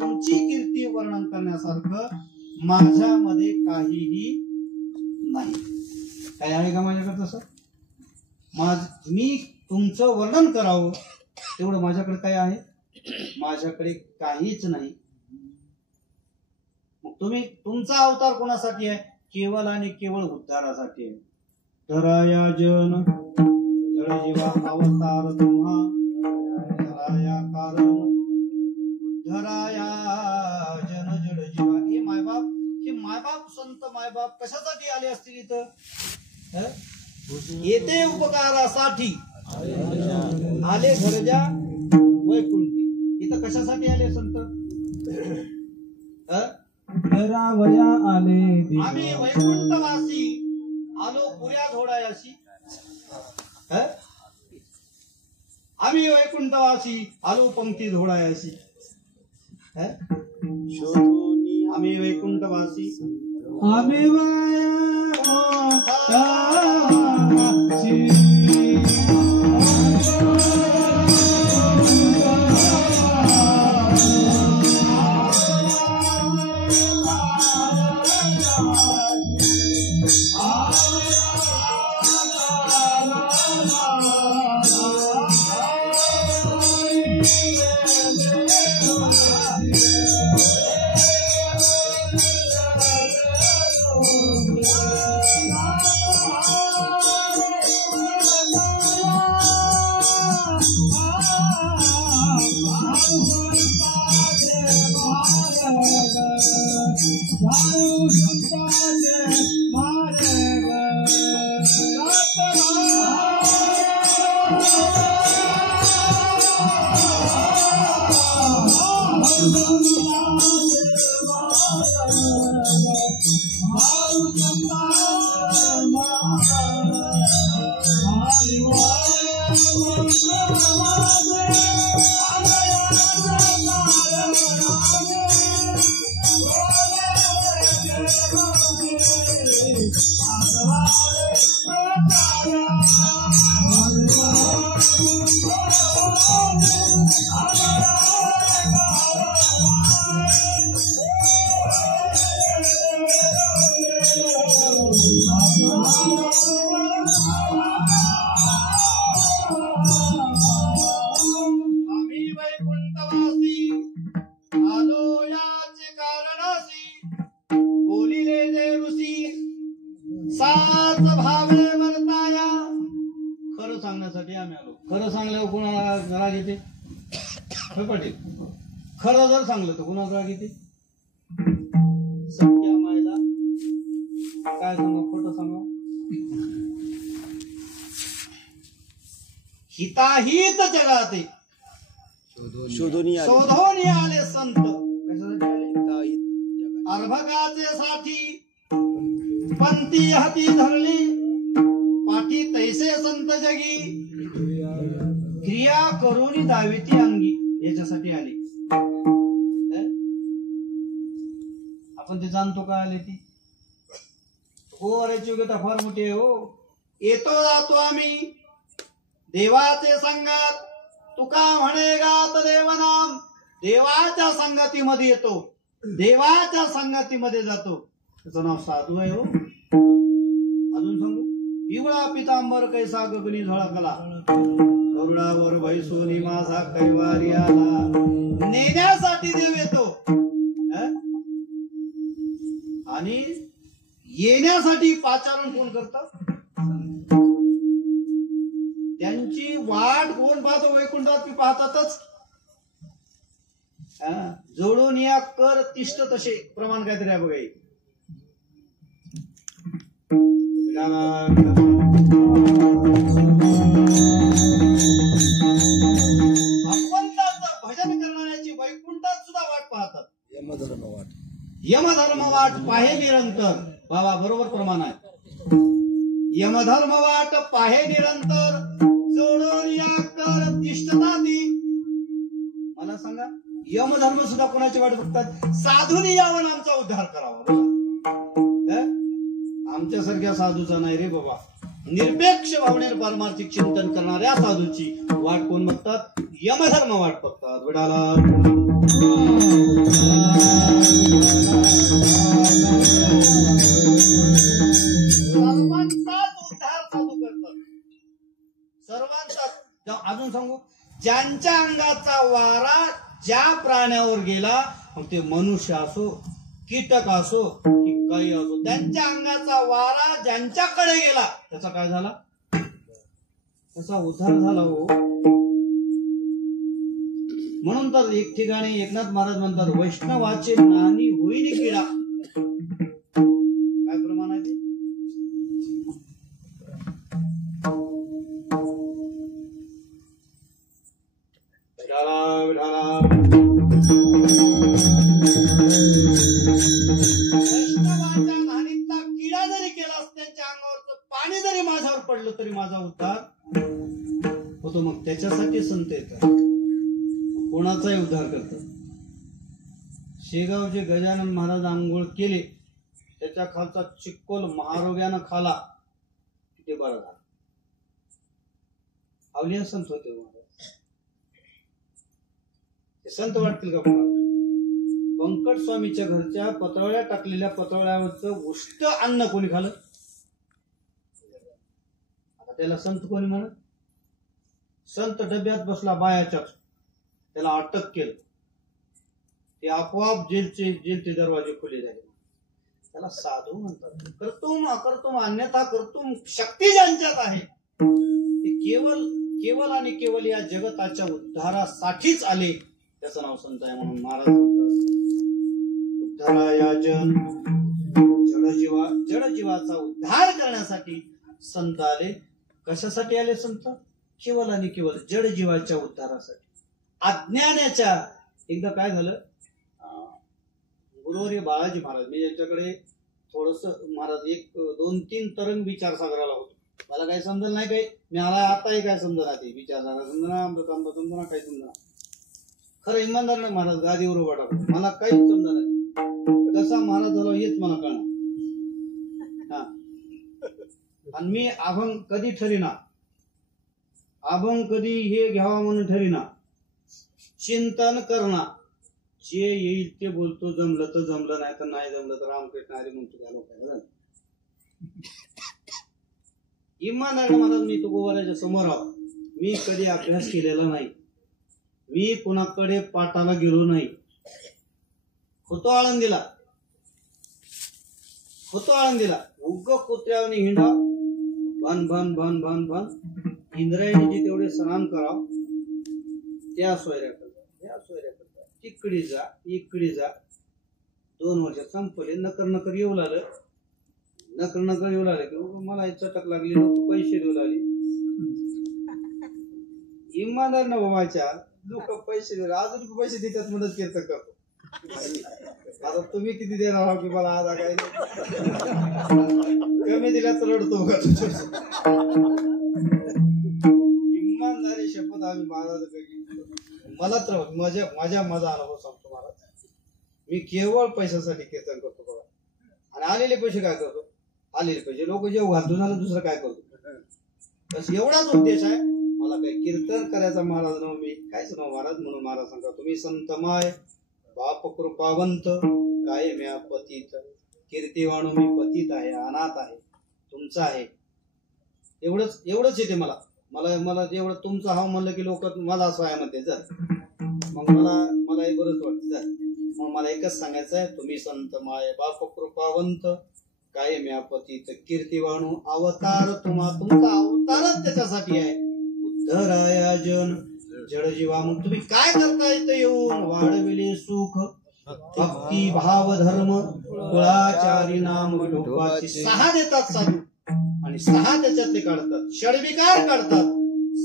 तुमची कीर्ती वर्णन करण्यासारखं माझ्यामध्ये काहीही नाही. काय आहे का माझ्याकडे तसं? मी तुमचं वर्णन करावं तेवढं माझ्याकडे काय आहे? माझ्याकडे काहीच नाही. मग तुम्ही तुमचा अवतार कोणासाठी आहे? केवळ आणि केवळ उद्धारासाठी आहे. धराया जन जडजीवा अवतार तुम्हा, धराया कारण उद्धराया जन जडजीवा. हे मायबाप संत मायबाप कशासाठी आले असतील इथं? येते उपकारासाठी आले घरजा वैकुंठी. इथं कशासाठी आले संत? धरावया आले आम्ही वैकुंठवासी आलो पुऱ्या धोडायाशी. आम्ही वैकुंठवासी आलो पंक्ती धोडायाशी. आम्ही वैकुंठवासी आम्ही खरं सांगण्यासाठी आम्ही आलो. खरं सांगल्यावर कोणाला राग येते? पाटील, खरं जर सांगलं तर कोणाला राग येते? सत्या मायला काय सांगा, खोटं सांगा. हिताहित जगाते शोधून आले संत. अर्भकाचे साठी पंथी हाती धरली, पाठी तैसे संत जगी, क्रिया करून दाविती अंगी. याच्यासाठी आली. आपण ते जाणतो का आले ती? हो, अरेची योग्यता फार मोठी आहे. हो, येतो जातो आम्ही देवाचे संगात, तुका म्हणे गात देवनाम. देवाच्या संगतीमध्ये येतो, देवाच्या संगतीमध्ये जातो. त्याचं नाव साधू आहे. हो, अजून सांगू. पिवळा पितांबर कैसा गगनी झळकला, गरुडावर भैसोनी माझा कैवारी आला. नेण्यासाठी देव येतो आणि येण्यासाठी पाचारण कोण करतात? त्यांची वाट कोण पाहतो? वैकुंठात पाहतातच. जोडून या कर तिष्ठ तसे प्रमाण काहीतरी आहे बघा. भगवंताचं भजन करणाऱ्याची वैकुंठात सुद्धा वाट पाहतात. यमधर्म वाट पाहे निरंतर. बाबा बरोबर प्रमाण आहे. यमधर्म वाट पाहे निरंतर, जोडून या कर तिष्ठता ती. मला सांगा, यमधर्म सुद्धा कोणाची वाट बघतात? साधूनी यावं आमचा उद्धार करावा. आमच्यासारख्या साधूचा नाही रे बाबा. निरपेक्ष भावनेने पारमार्थिक चिंतन करणाऱ्या साधूची वाट कोण बघतात? यमधर्म वाट बघतात. विडाला सर्वांचाच उद्धार साधू करतात. सर्वांचा. अजून सांगू, ज्यांच्या अंगाचा वारा ज्या प्राण्यावर गेला, मग ते मनुष्य असो, कीटक असो की काही असो, त्यांच्या अंगाचा वारा ज्यांच्याकडे गेला त्याचा काय झाला? त्याचा उद्धार झाला. हो, म्हणून तर एक ठिकाणी एकनाथ महाराज म्हणतात, वैष्णवाचे नानी होईनी किडा. काय प्रमाण आहे ते? वैष्णवाच्या नानीतला किडा जरी केला, त्यांच्या अंगावरचं पाणी जरी माझ्यावर पडलं तरी माझा उद्धार होतो. मग त्याच्यासाठी संत येतात, कोणाचाही उद्धार करतात. शेगावचे गजानन महाराज आंघोळ केले, त्याच्या खालचा चिक्कोल महारोग्यानं खाला, ते बरं झालं. अवलिया संत होते महाराज. ते संत वाटतील का मला? व्यंकट स्वामीच्या घरच्या पतळ्या टाकलेल्या पतळ्यावरचं उष्ट अन्न कोणी खाल्लं? आता त्याला संत कोणी म्हणत? संत डब्यात बसला बायाच्याच, त्याला अटक केलं, ते आपोआप जेलचे दरवाजे खुले झाले. त्याला साधू म्हणतात. कर्तुम अकर्तुम अन्यथा कर्तुम शक्ती ज्यांच्यात आहे ते केवळ आणि केवळ या जगताच्या उद्धारासाठीच आले. त्याचं नाव संत आहे. म्हणून महाराज उद्धाराया जन, जडजीवाचा उद्धार करण्यासाठी संत आले. कशासाठी आले संत? केवळ आणि केवळ जडजीवाच्या उद्धारासाठी. अज्ञानाच्या एकदा काय झालं, गुरुवर्य बाळाजी महाराज, मी यांच्याकडे थोडस महाराज 1-2-3 तरंग विचारसागराला होतो. मला काही समजलं नाही, काही मी आताही काय समजणार, ते विचारसागर समजना, अमृतांबा समजना, काही समजना. खरं इमानदार नाही महाराज, गादीवर उभा टाकतो, मला काहीच समजा नाही. कसा महाराज झाला हेच मला कळणार. हा, आणि मी अभंग कधी ठरीना, अभंग कधी हे घ्यावा म्हणून ठरीना, चिंतन करणार, जे येईल ते बोलतो. जमलं तर जमलं, नाही तर नाही जमलं तर रामकृष्ण हरी म्हणतो त्या लोकांना. इमानदार महाराज, मी तो गोवाऱ्याच्या समोर आहो. मी कधी अभ्यास केलेला नाही, मी कोणाकडे पाठाला गेलो नाही. होतो आळंदीला, उग कुत्र्यावनी हिंडा, भन भन भन भन भन, इंद्रायणीचे तेवढे स्नान कराव, त्या सोयऱ्या करतात, तिकडे जा इकडे जा. 2 वर्ष संपले. नकर येऊ लागलं की मला चटक लागली, लोक पैसे देऊ लागले. इमानदार ना बाबाच्या लोक पैसे देऊ, अजून पैसे देतात, मदत कीर्तन करतो. आता तुम्ही किती देणार आहोत की मला आज काय कमी दिला तर रडतो का? इमानदारी शपथ आम्ही महाराज, मला तर माझा अनुभव सांगतो महाराज. मी केवळ पैशासाठी कीर्तन करतो बघा. आणि आलेले पैसे काय करतो? आलेले पैसे लोक जेव घालतो, झालं दुसरं काय करतो? बस एवढाच उद्देश आहे. मला काही कीर्तन करायचा महाराज नाव, मी कायच नाव महाराज. म्हणून महाराज सांगा, तुम्ही संतमाय बाप कृपावंत, काय म्या पतित, कीर्तिवाणू मी पतित आहे, अनाथ आहे, तुमचा आहे. एवढंच येते मला. जेवढं तुमचं हाव म्हणलं की लोक मला असं आहे म्हणते. मग मला हे बरंच वाटतं. मग मला एकच सांगायचं आहे, तुम्ही संत माय बाप कृपावंत, काय म्या पतित, कीर्तिवाणू अवतार तुमचा अवतारच त्याच्यासाठी आहे. उद्धराया जन, जडजीवा. मग तुम्ही काय करता इथं येऊन? वाढविले सुख, भक्ती भाव धर्म, कुळाचारी नाम विठोबाची. 6 देतात साधू, आणि 6 त्याच्यातले काढतात, षडविकार काढतात,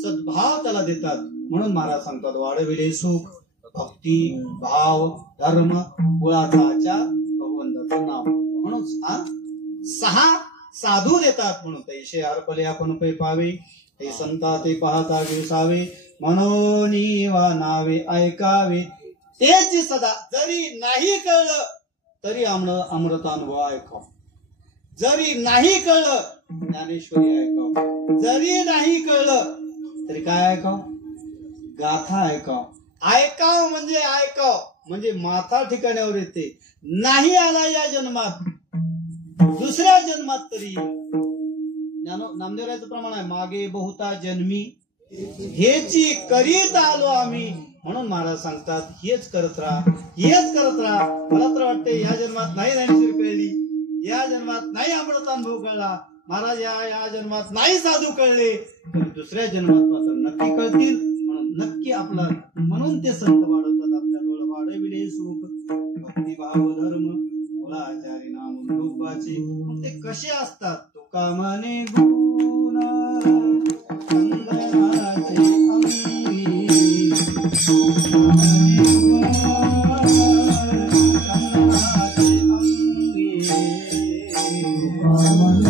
सद्भाव त्याला देतात. म्हणून महाराज सांगतात, वाढविले सुख, भक्ती भाव धर्म, कुळाचा आचार, भगवंताचं नाम. म्हणून 6 साधू देतात. म्हणून तैसे अर्पले आपण पै पावे, ते संता ते पाहता विसावे, म्हणून वा नावे ऐकावे, तेच सदा. जरी नाही कळलं तरी अमृतानुभव ऐकाव, जरी नाही कळलं ज्ञानेश्वरी ऐकाव, जरी नाही कळलं तरी काय ऐकाव? गाथा ऐकाव. ऐकाव म्हणजे माथा ठिकाण्यावर येते. नाही आला या जन्मात, दुसऱ्या जन्मात तरी. नामदेवरायचं प्रमाण आहे, मागे बहुता जन्मी हेची करीत आलो आम्ही. म्हणून महाराज सांगतात, हेच करत राहा. मला तर वाटते या जन्मात नाही ज्ञानेश्वरी कळली, या जन्मात नाही अमृतानुभव कळला महाराज, या जन्मात नाही साधू कळले, तर दुसऱ्या जन्मात मात्र नक्की कळतील. म्हणून नक्की आपला, म्हणून ते संत वाढवतात आपल्या डोळ. वाढविले सुख, भक्ती भाव धर्म, कुळाचारी नाम विठोबाचे. मग ते कसे असतात? तुका म्हणे गुण चंदनाचे अंगी, तुका म्हणे चंदनाचे अंगी, तुका म्हणे संत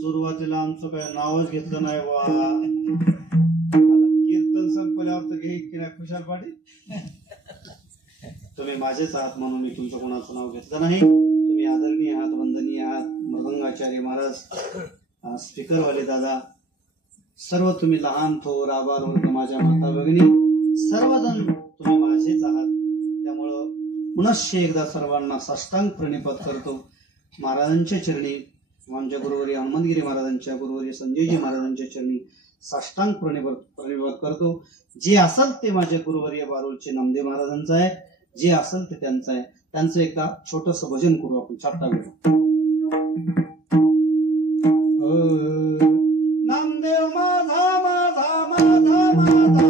सुरुवातीला आमचं काय नावच घेतलं नाही वा कीर्तन संपल्यावर तर घेईन की नाही खुशाल पाटील. तुम्ही माझेच आहात म्हणून मी तुमचं कोणाचं नाव घेतलं नाही. तुम्ही आदरणीय आहात, वंदनीय आहात. मृदंगाचार्य महाराज, स्पीकरवाले दादा, सर्व तुम्ही लहान थोर आबाल वर्ग, माझ्या माता भगिनी, सर्वजण तुम्ही माझेच आहात. त्यामुळं पुनश्च एकदा सर्वांना साष्टांग प्रणिपात करतो. महाराजांच्या चरणी, आमच्या गुरुवर्य हनुमंतगिरी महाराजांच्या, गुरुवर्य संजयजी महाराजांच्या चरणी साष्टांग प्रणिपात करतो. जे असेल ते माझे गुरुवर्य बारूळचे नामदेव महाराजांचं आहे, जे असेल ते त्यांचं आहे. त्यांचं एकदा छोटस भजन करू आपण, चापटा घेऊ. नामदेव माझा माझा माझा माझा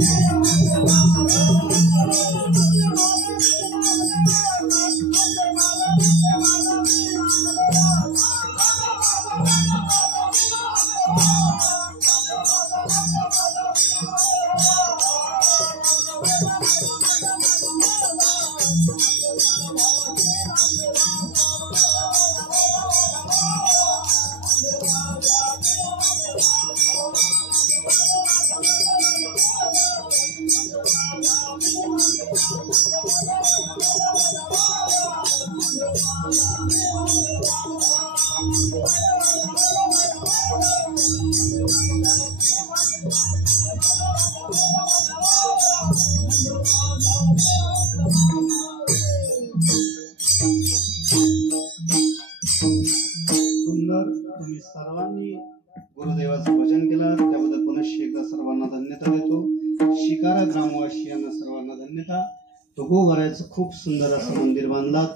Thank you. सुंदर तुम्ही सर्वांनी गुरुदेवाचं भजन केलं त्याबद्दल पुन्हा एकदा सर्वांना धन्यता देतो. शिकारा ग्रामवासियांना सर्वांना धन्यता. तुकोबाराचं खूप सुंदर असं मंदिर बांधलात,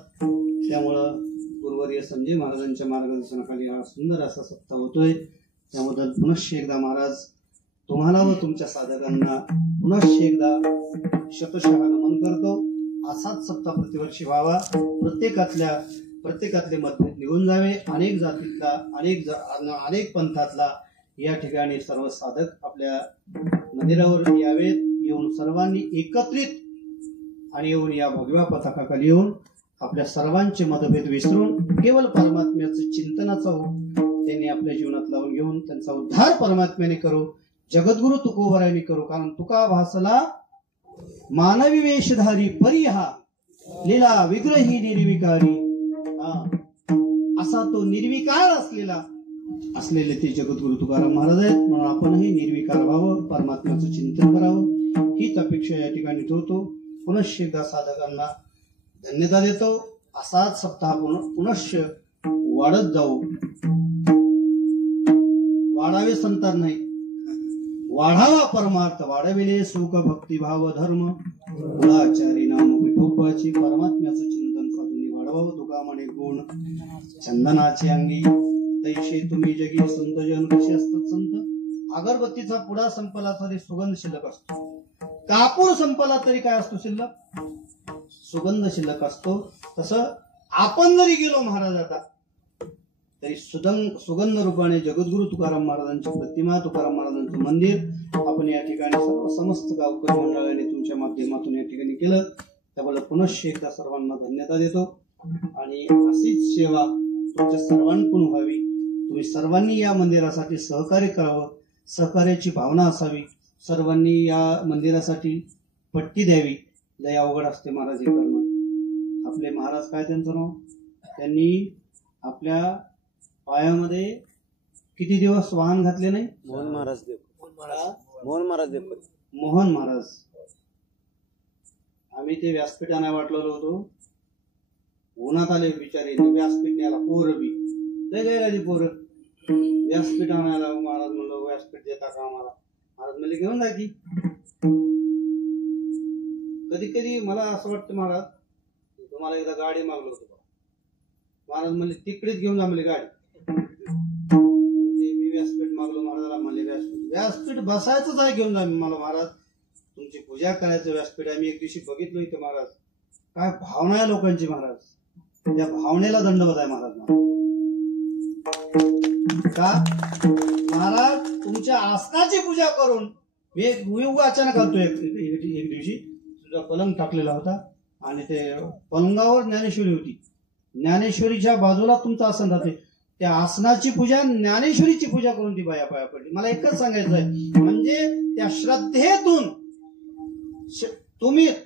त्यामुळं गुरुवर्य संजय महाराजांच्या मार्गदर्शनाखाली हा सुंदर असा सप्ताह होतोय. त्याबद्दल पुनश्च एकदा महाराज तुम्हाला व तुमच्या साधकांना पुनश्च एकदा शतशः नमन करतो. असाच सप्ताह प्रतिवर्षी व्हावा, प्रत्येकातले मतभेद निघून जावे. अनेक जातीतला अनेक पंथातला या ठिकाणी सर्व साधक आपल्या मंदिरावर यावेत. येऊन सर्वांनी एकत्रित आणि येऊन या भगव्या पताकाखाली येऊन आपल्या सर्वांचे मतभेद विसरून केवळ परमात्म्याचं चिंतनाचा त्यांनी आपल्या जीवनात लावून घेऊन त्यांचा उद्धार परमात्म्याने करू, जगद्गुरु तुकोबारायांनी करू. कारण तुका भासला मानवी वेशधारी परिहा लीला विग्रही निर्विकारी. असा तो निर्विकार असलेले ते जगद्गुरु तुकाराम महाराज आहेत. म्हणून आपणही निर्विकार व्हावं, परमात्म्याचं चिंतन करावं हीच अपेक्षा या ठिकाणी ठेवतो. पुनश्च एकदा साधकांना धन्यता देतो. असाच सप्ताह पुनश्च वाढत जाऊ. वाढावे संतान नाही, वाढावा परमार्थ. वाढविले सुख भक्तिभाव धर्म गुणाचारी नाम विठोबाची. परमात्म्याचं चिंतन साधून वाढवावं. तुका म्हणे गुण चंदनाचे अंगी तैशे तुम्ही जगी. संत जन कसे असतात संत? अगरबत्तीचा पुडा संपला तरी सुगंध शिल्लक असतो. कापूर संपला तरी काय असतो शिल्लक? सुगंध शिल्लक असतो. तसं आपण जरी गेलो महाराज आता तरी सुगंध रूपाने जगद्गुरु तुकाराम महाराजांची प्रतिमा, तुकाराम महाराजांचं मंदिर आपण या ठिकाणी सर्व समस्त गावकरी मंडळाने तुमच्या माध्यमातून या ठिकाणी केलं. त्यामुळे पुनश्च एकदा सर्वांना धन्यता देतो. आणि अशीच सेवा तुमच्या सर्वांकडून व्हावी. तुम्ही सर्वांनी या मंदिरासाठी सहकार्य करावं, सहकार्याची भावना असावी. सर्वांनी या मंदिरासाठी पट्टी द्यावी. लय अवघड असते महाराज हे करणं. आपले महाराज काय त्यांचं नाव, त्यांनी आपल्या पायामध्ये किती दिवस वाहन घातले नाही? मोहन महाराज देव. मोहन महाराज. आम्ही ते व्यासपीठ आणायला वाटलेलो होतो. उन्हात आले बिचारे, व्यासपीठ न्यायला पोरं बी लय गेला पोरं. व्यासपीठ आणायला महाराज म्हणलं व्यासपीठ देता का आम्हाला? महाराज म्हणले घेऊन जा की. कधी कधी मला असं वाटतं महाराज तुम्हाला एकदा गाडी मागलो होतो. महाराज म्हणले तिकडेच घेऊन जा म्हणले गाडी. मी व्यासपीठ मागलो महाराजाला. म्हणले व्यासपीठ बसायचंच आहे, घेऊन जा. मला महाराज तुमची पूजा करायचं व्यासपीठ आहे. मी एक दिवशी बघितलो इथे महाराज. काय भावना आहे लोकांची महाराज. त्या भावनेला दंडवत आहे महाराज. का महाराज तुमच्या आसनाची पूजा करून मी अचानक आलतो. एक दिवशी तुझा पलंग टाकलेला होता आणि ते पलंगावर ज्ञानेश्वरी होती. ज्ञानेश्वरीच्या बाजूला तुमचं आसन राहते. त्या आसनाची पूजा, ज्ञानेश्वरीची पूजा करून ती बाया पाया पडली. मला एकच सांगायचं आहे, म्हणजे त्या श्रद्धेतून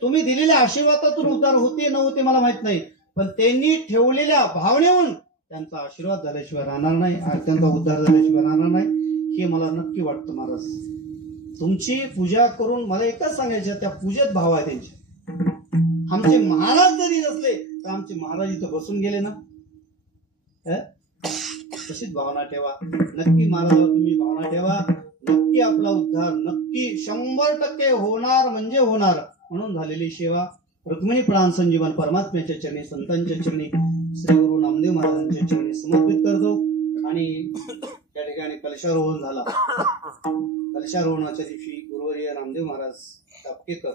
तुम्ही दिलेल्या आशीर्वादातून उद्धार होते नव्हते मला माहित नाही, पण त्यांनी ठेवलेल्या भावनेहून त्यांचा आशीर्वाद झाल्याशिवाय राहणार नाही, त्यांचा उद्धार झाल्याशिवाय राहणार नाही. हे मला नक्की वाटतं महाराज. तुमची पूजा करून मला एकच सांगायचं, त्या पूजेत भाव आहे त्यांचे. आमचे महाराज जरी नसले तर आमचे महाराज इथं बसून गेले ना. तशीच भावना ठेवा. नक्की महाराजावर तुम्ही भावना ठेवा. नक्की आपला उद्धार नक्की 100% होणार म्हणजे होणार. म्हणून झालेली सेवा रुक्मिणी प्राण संजीवन परमात्म्याच्या चरणी, संतांच्या चरणी, श्री गुरु नामदेव महाराजांच्या चरणी समर्पित करतो. आणि त्या ठिकाणी कलशारोहण झाला. कलशारोहणाच्या दिवशी गुरुवर्य नामदेव महाराज टापकेकर,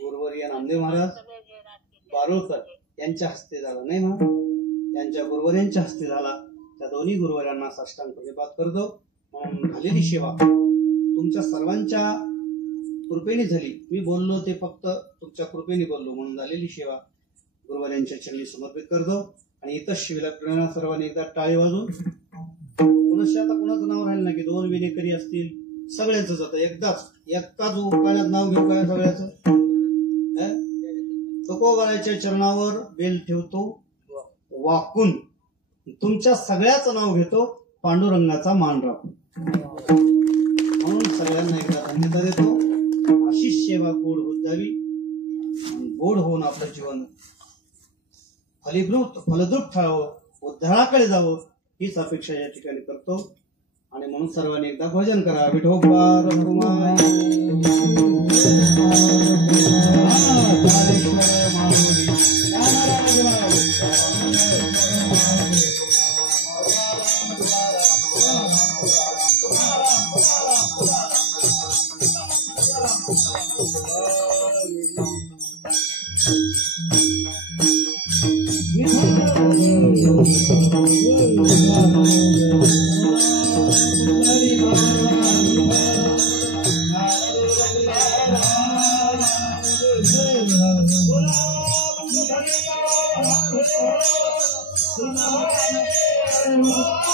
गुरुवर्य नामदेव महाराज बारोळकर यांच्या हस्ते झाला नाही महाराज, त्यांच्या गुरुवर्यांच्या हस्ते झाला. त्या दोन्ही गुरुवर्यांना साष्टांग प्रणिपात करतो. म्हणून झालेली सेवा तुमच्या सर्वांच्या कृपेने झाली. मी बोललो ते फक्त तुमच्या कृपेने बोललो म्हणून झालेली सेवा गुरुवाऱ्यांच्या चरणी समर्पित करतो. आणि इथं शिवला सर्वांनी एकदा टाळी वाजून पुनश्च आता कुणाचं नाव राहिलं नाही की 2 विनेकरी असतील सगळ्यांच आता एकदाच एकाच उकाळ्यात नाव घेऊ काय सगळ्याचं. तुकोबाराच्या चरणावर बेल ठेवतो वाकून तुमच्या सगळ्याचं नाव घेतो पांडुरंगाचा मान राखून. म्हणून सगळ्यांना एकदा धन्यता देतो. अशीच सेवा गोड होत जावी. गोड होऊन आपलं जीवन फलद्रूप ठरावं, उद्धाराकडे जावं हीच अपेक्षा या ठिकाणी करतो. आणि म्हणून सर्वांनी एकदा भजन करा. विठोबा रघुमाई Oh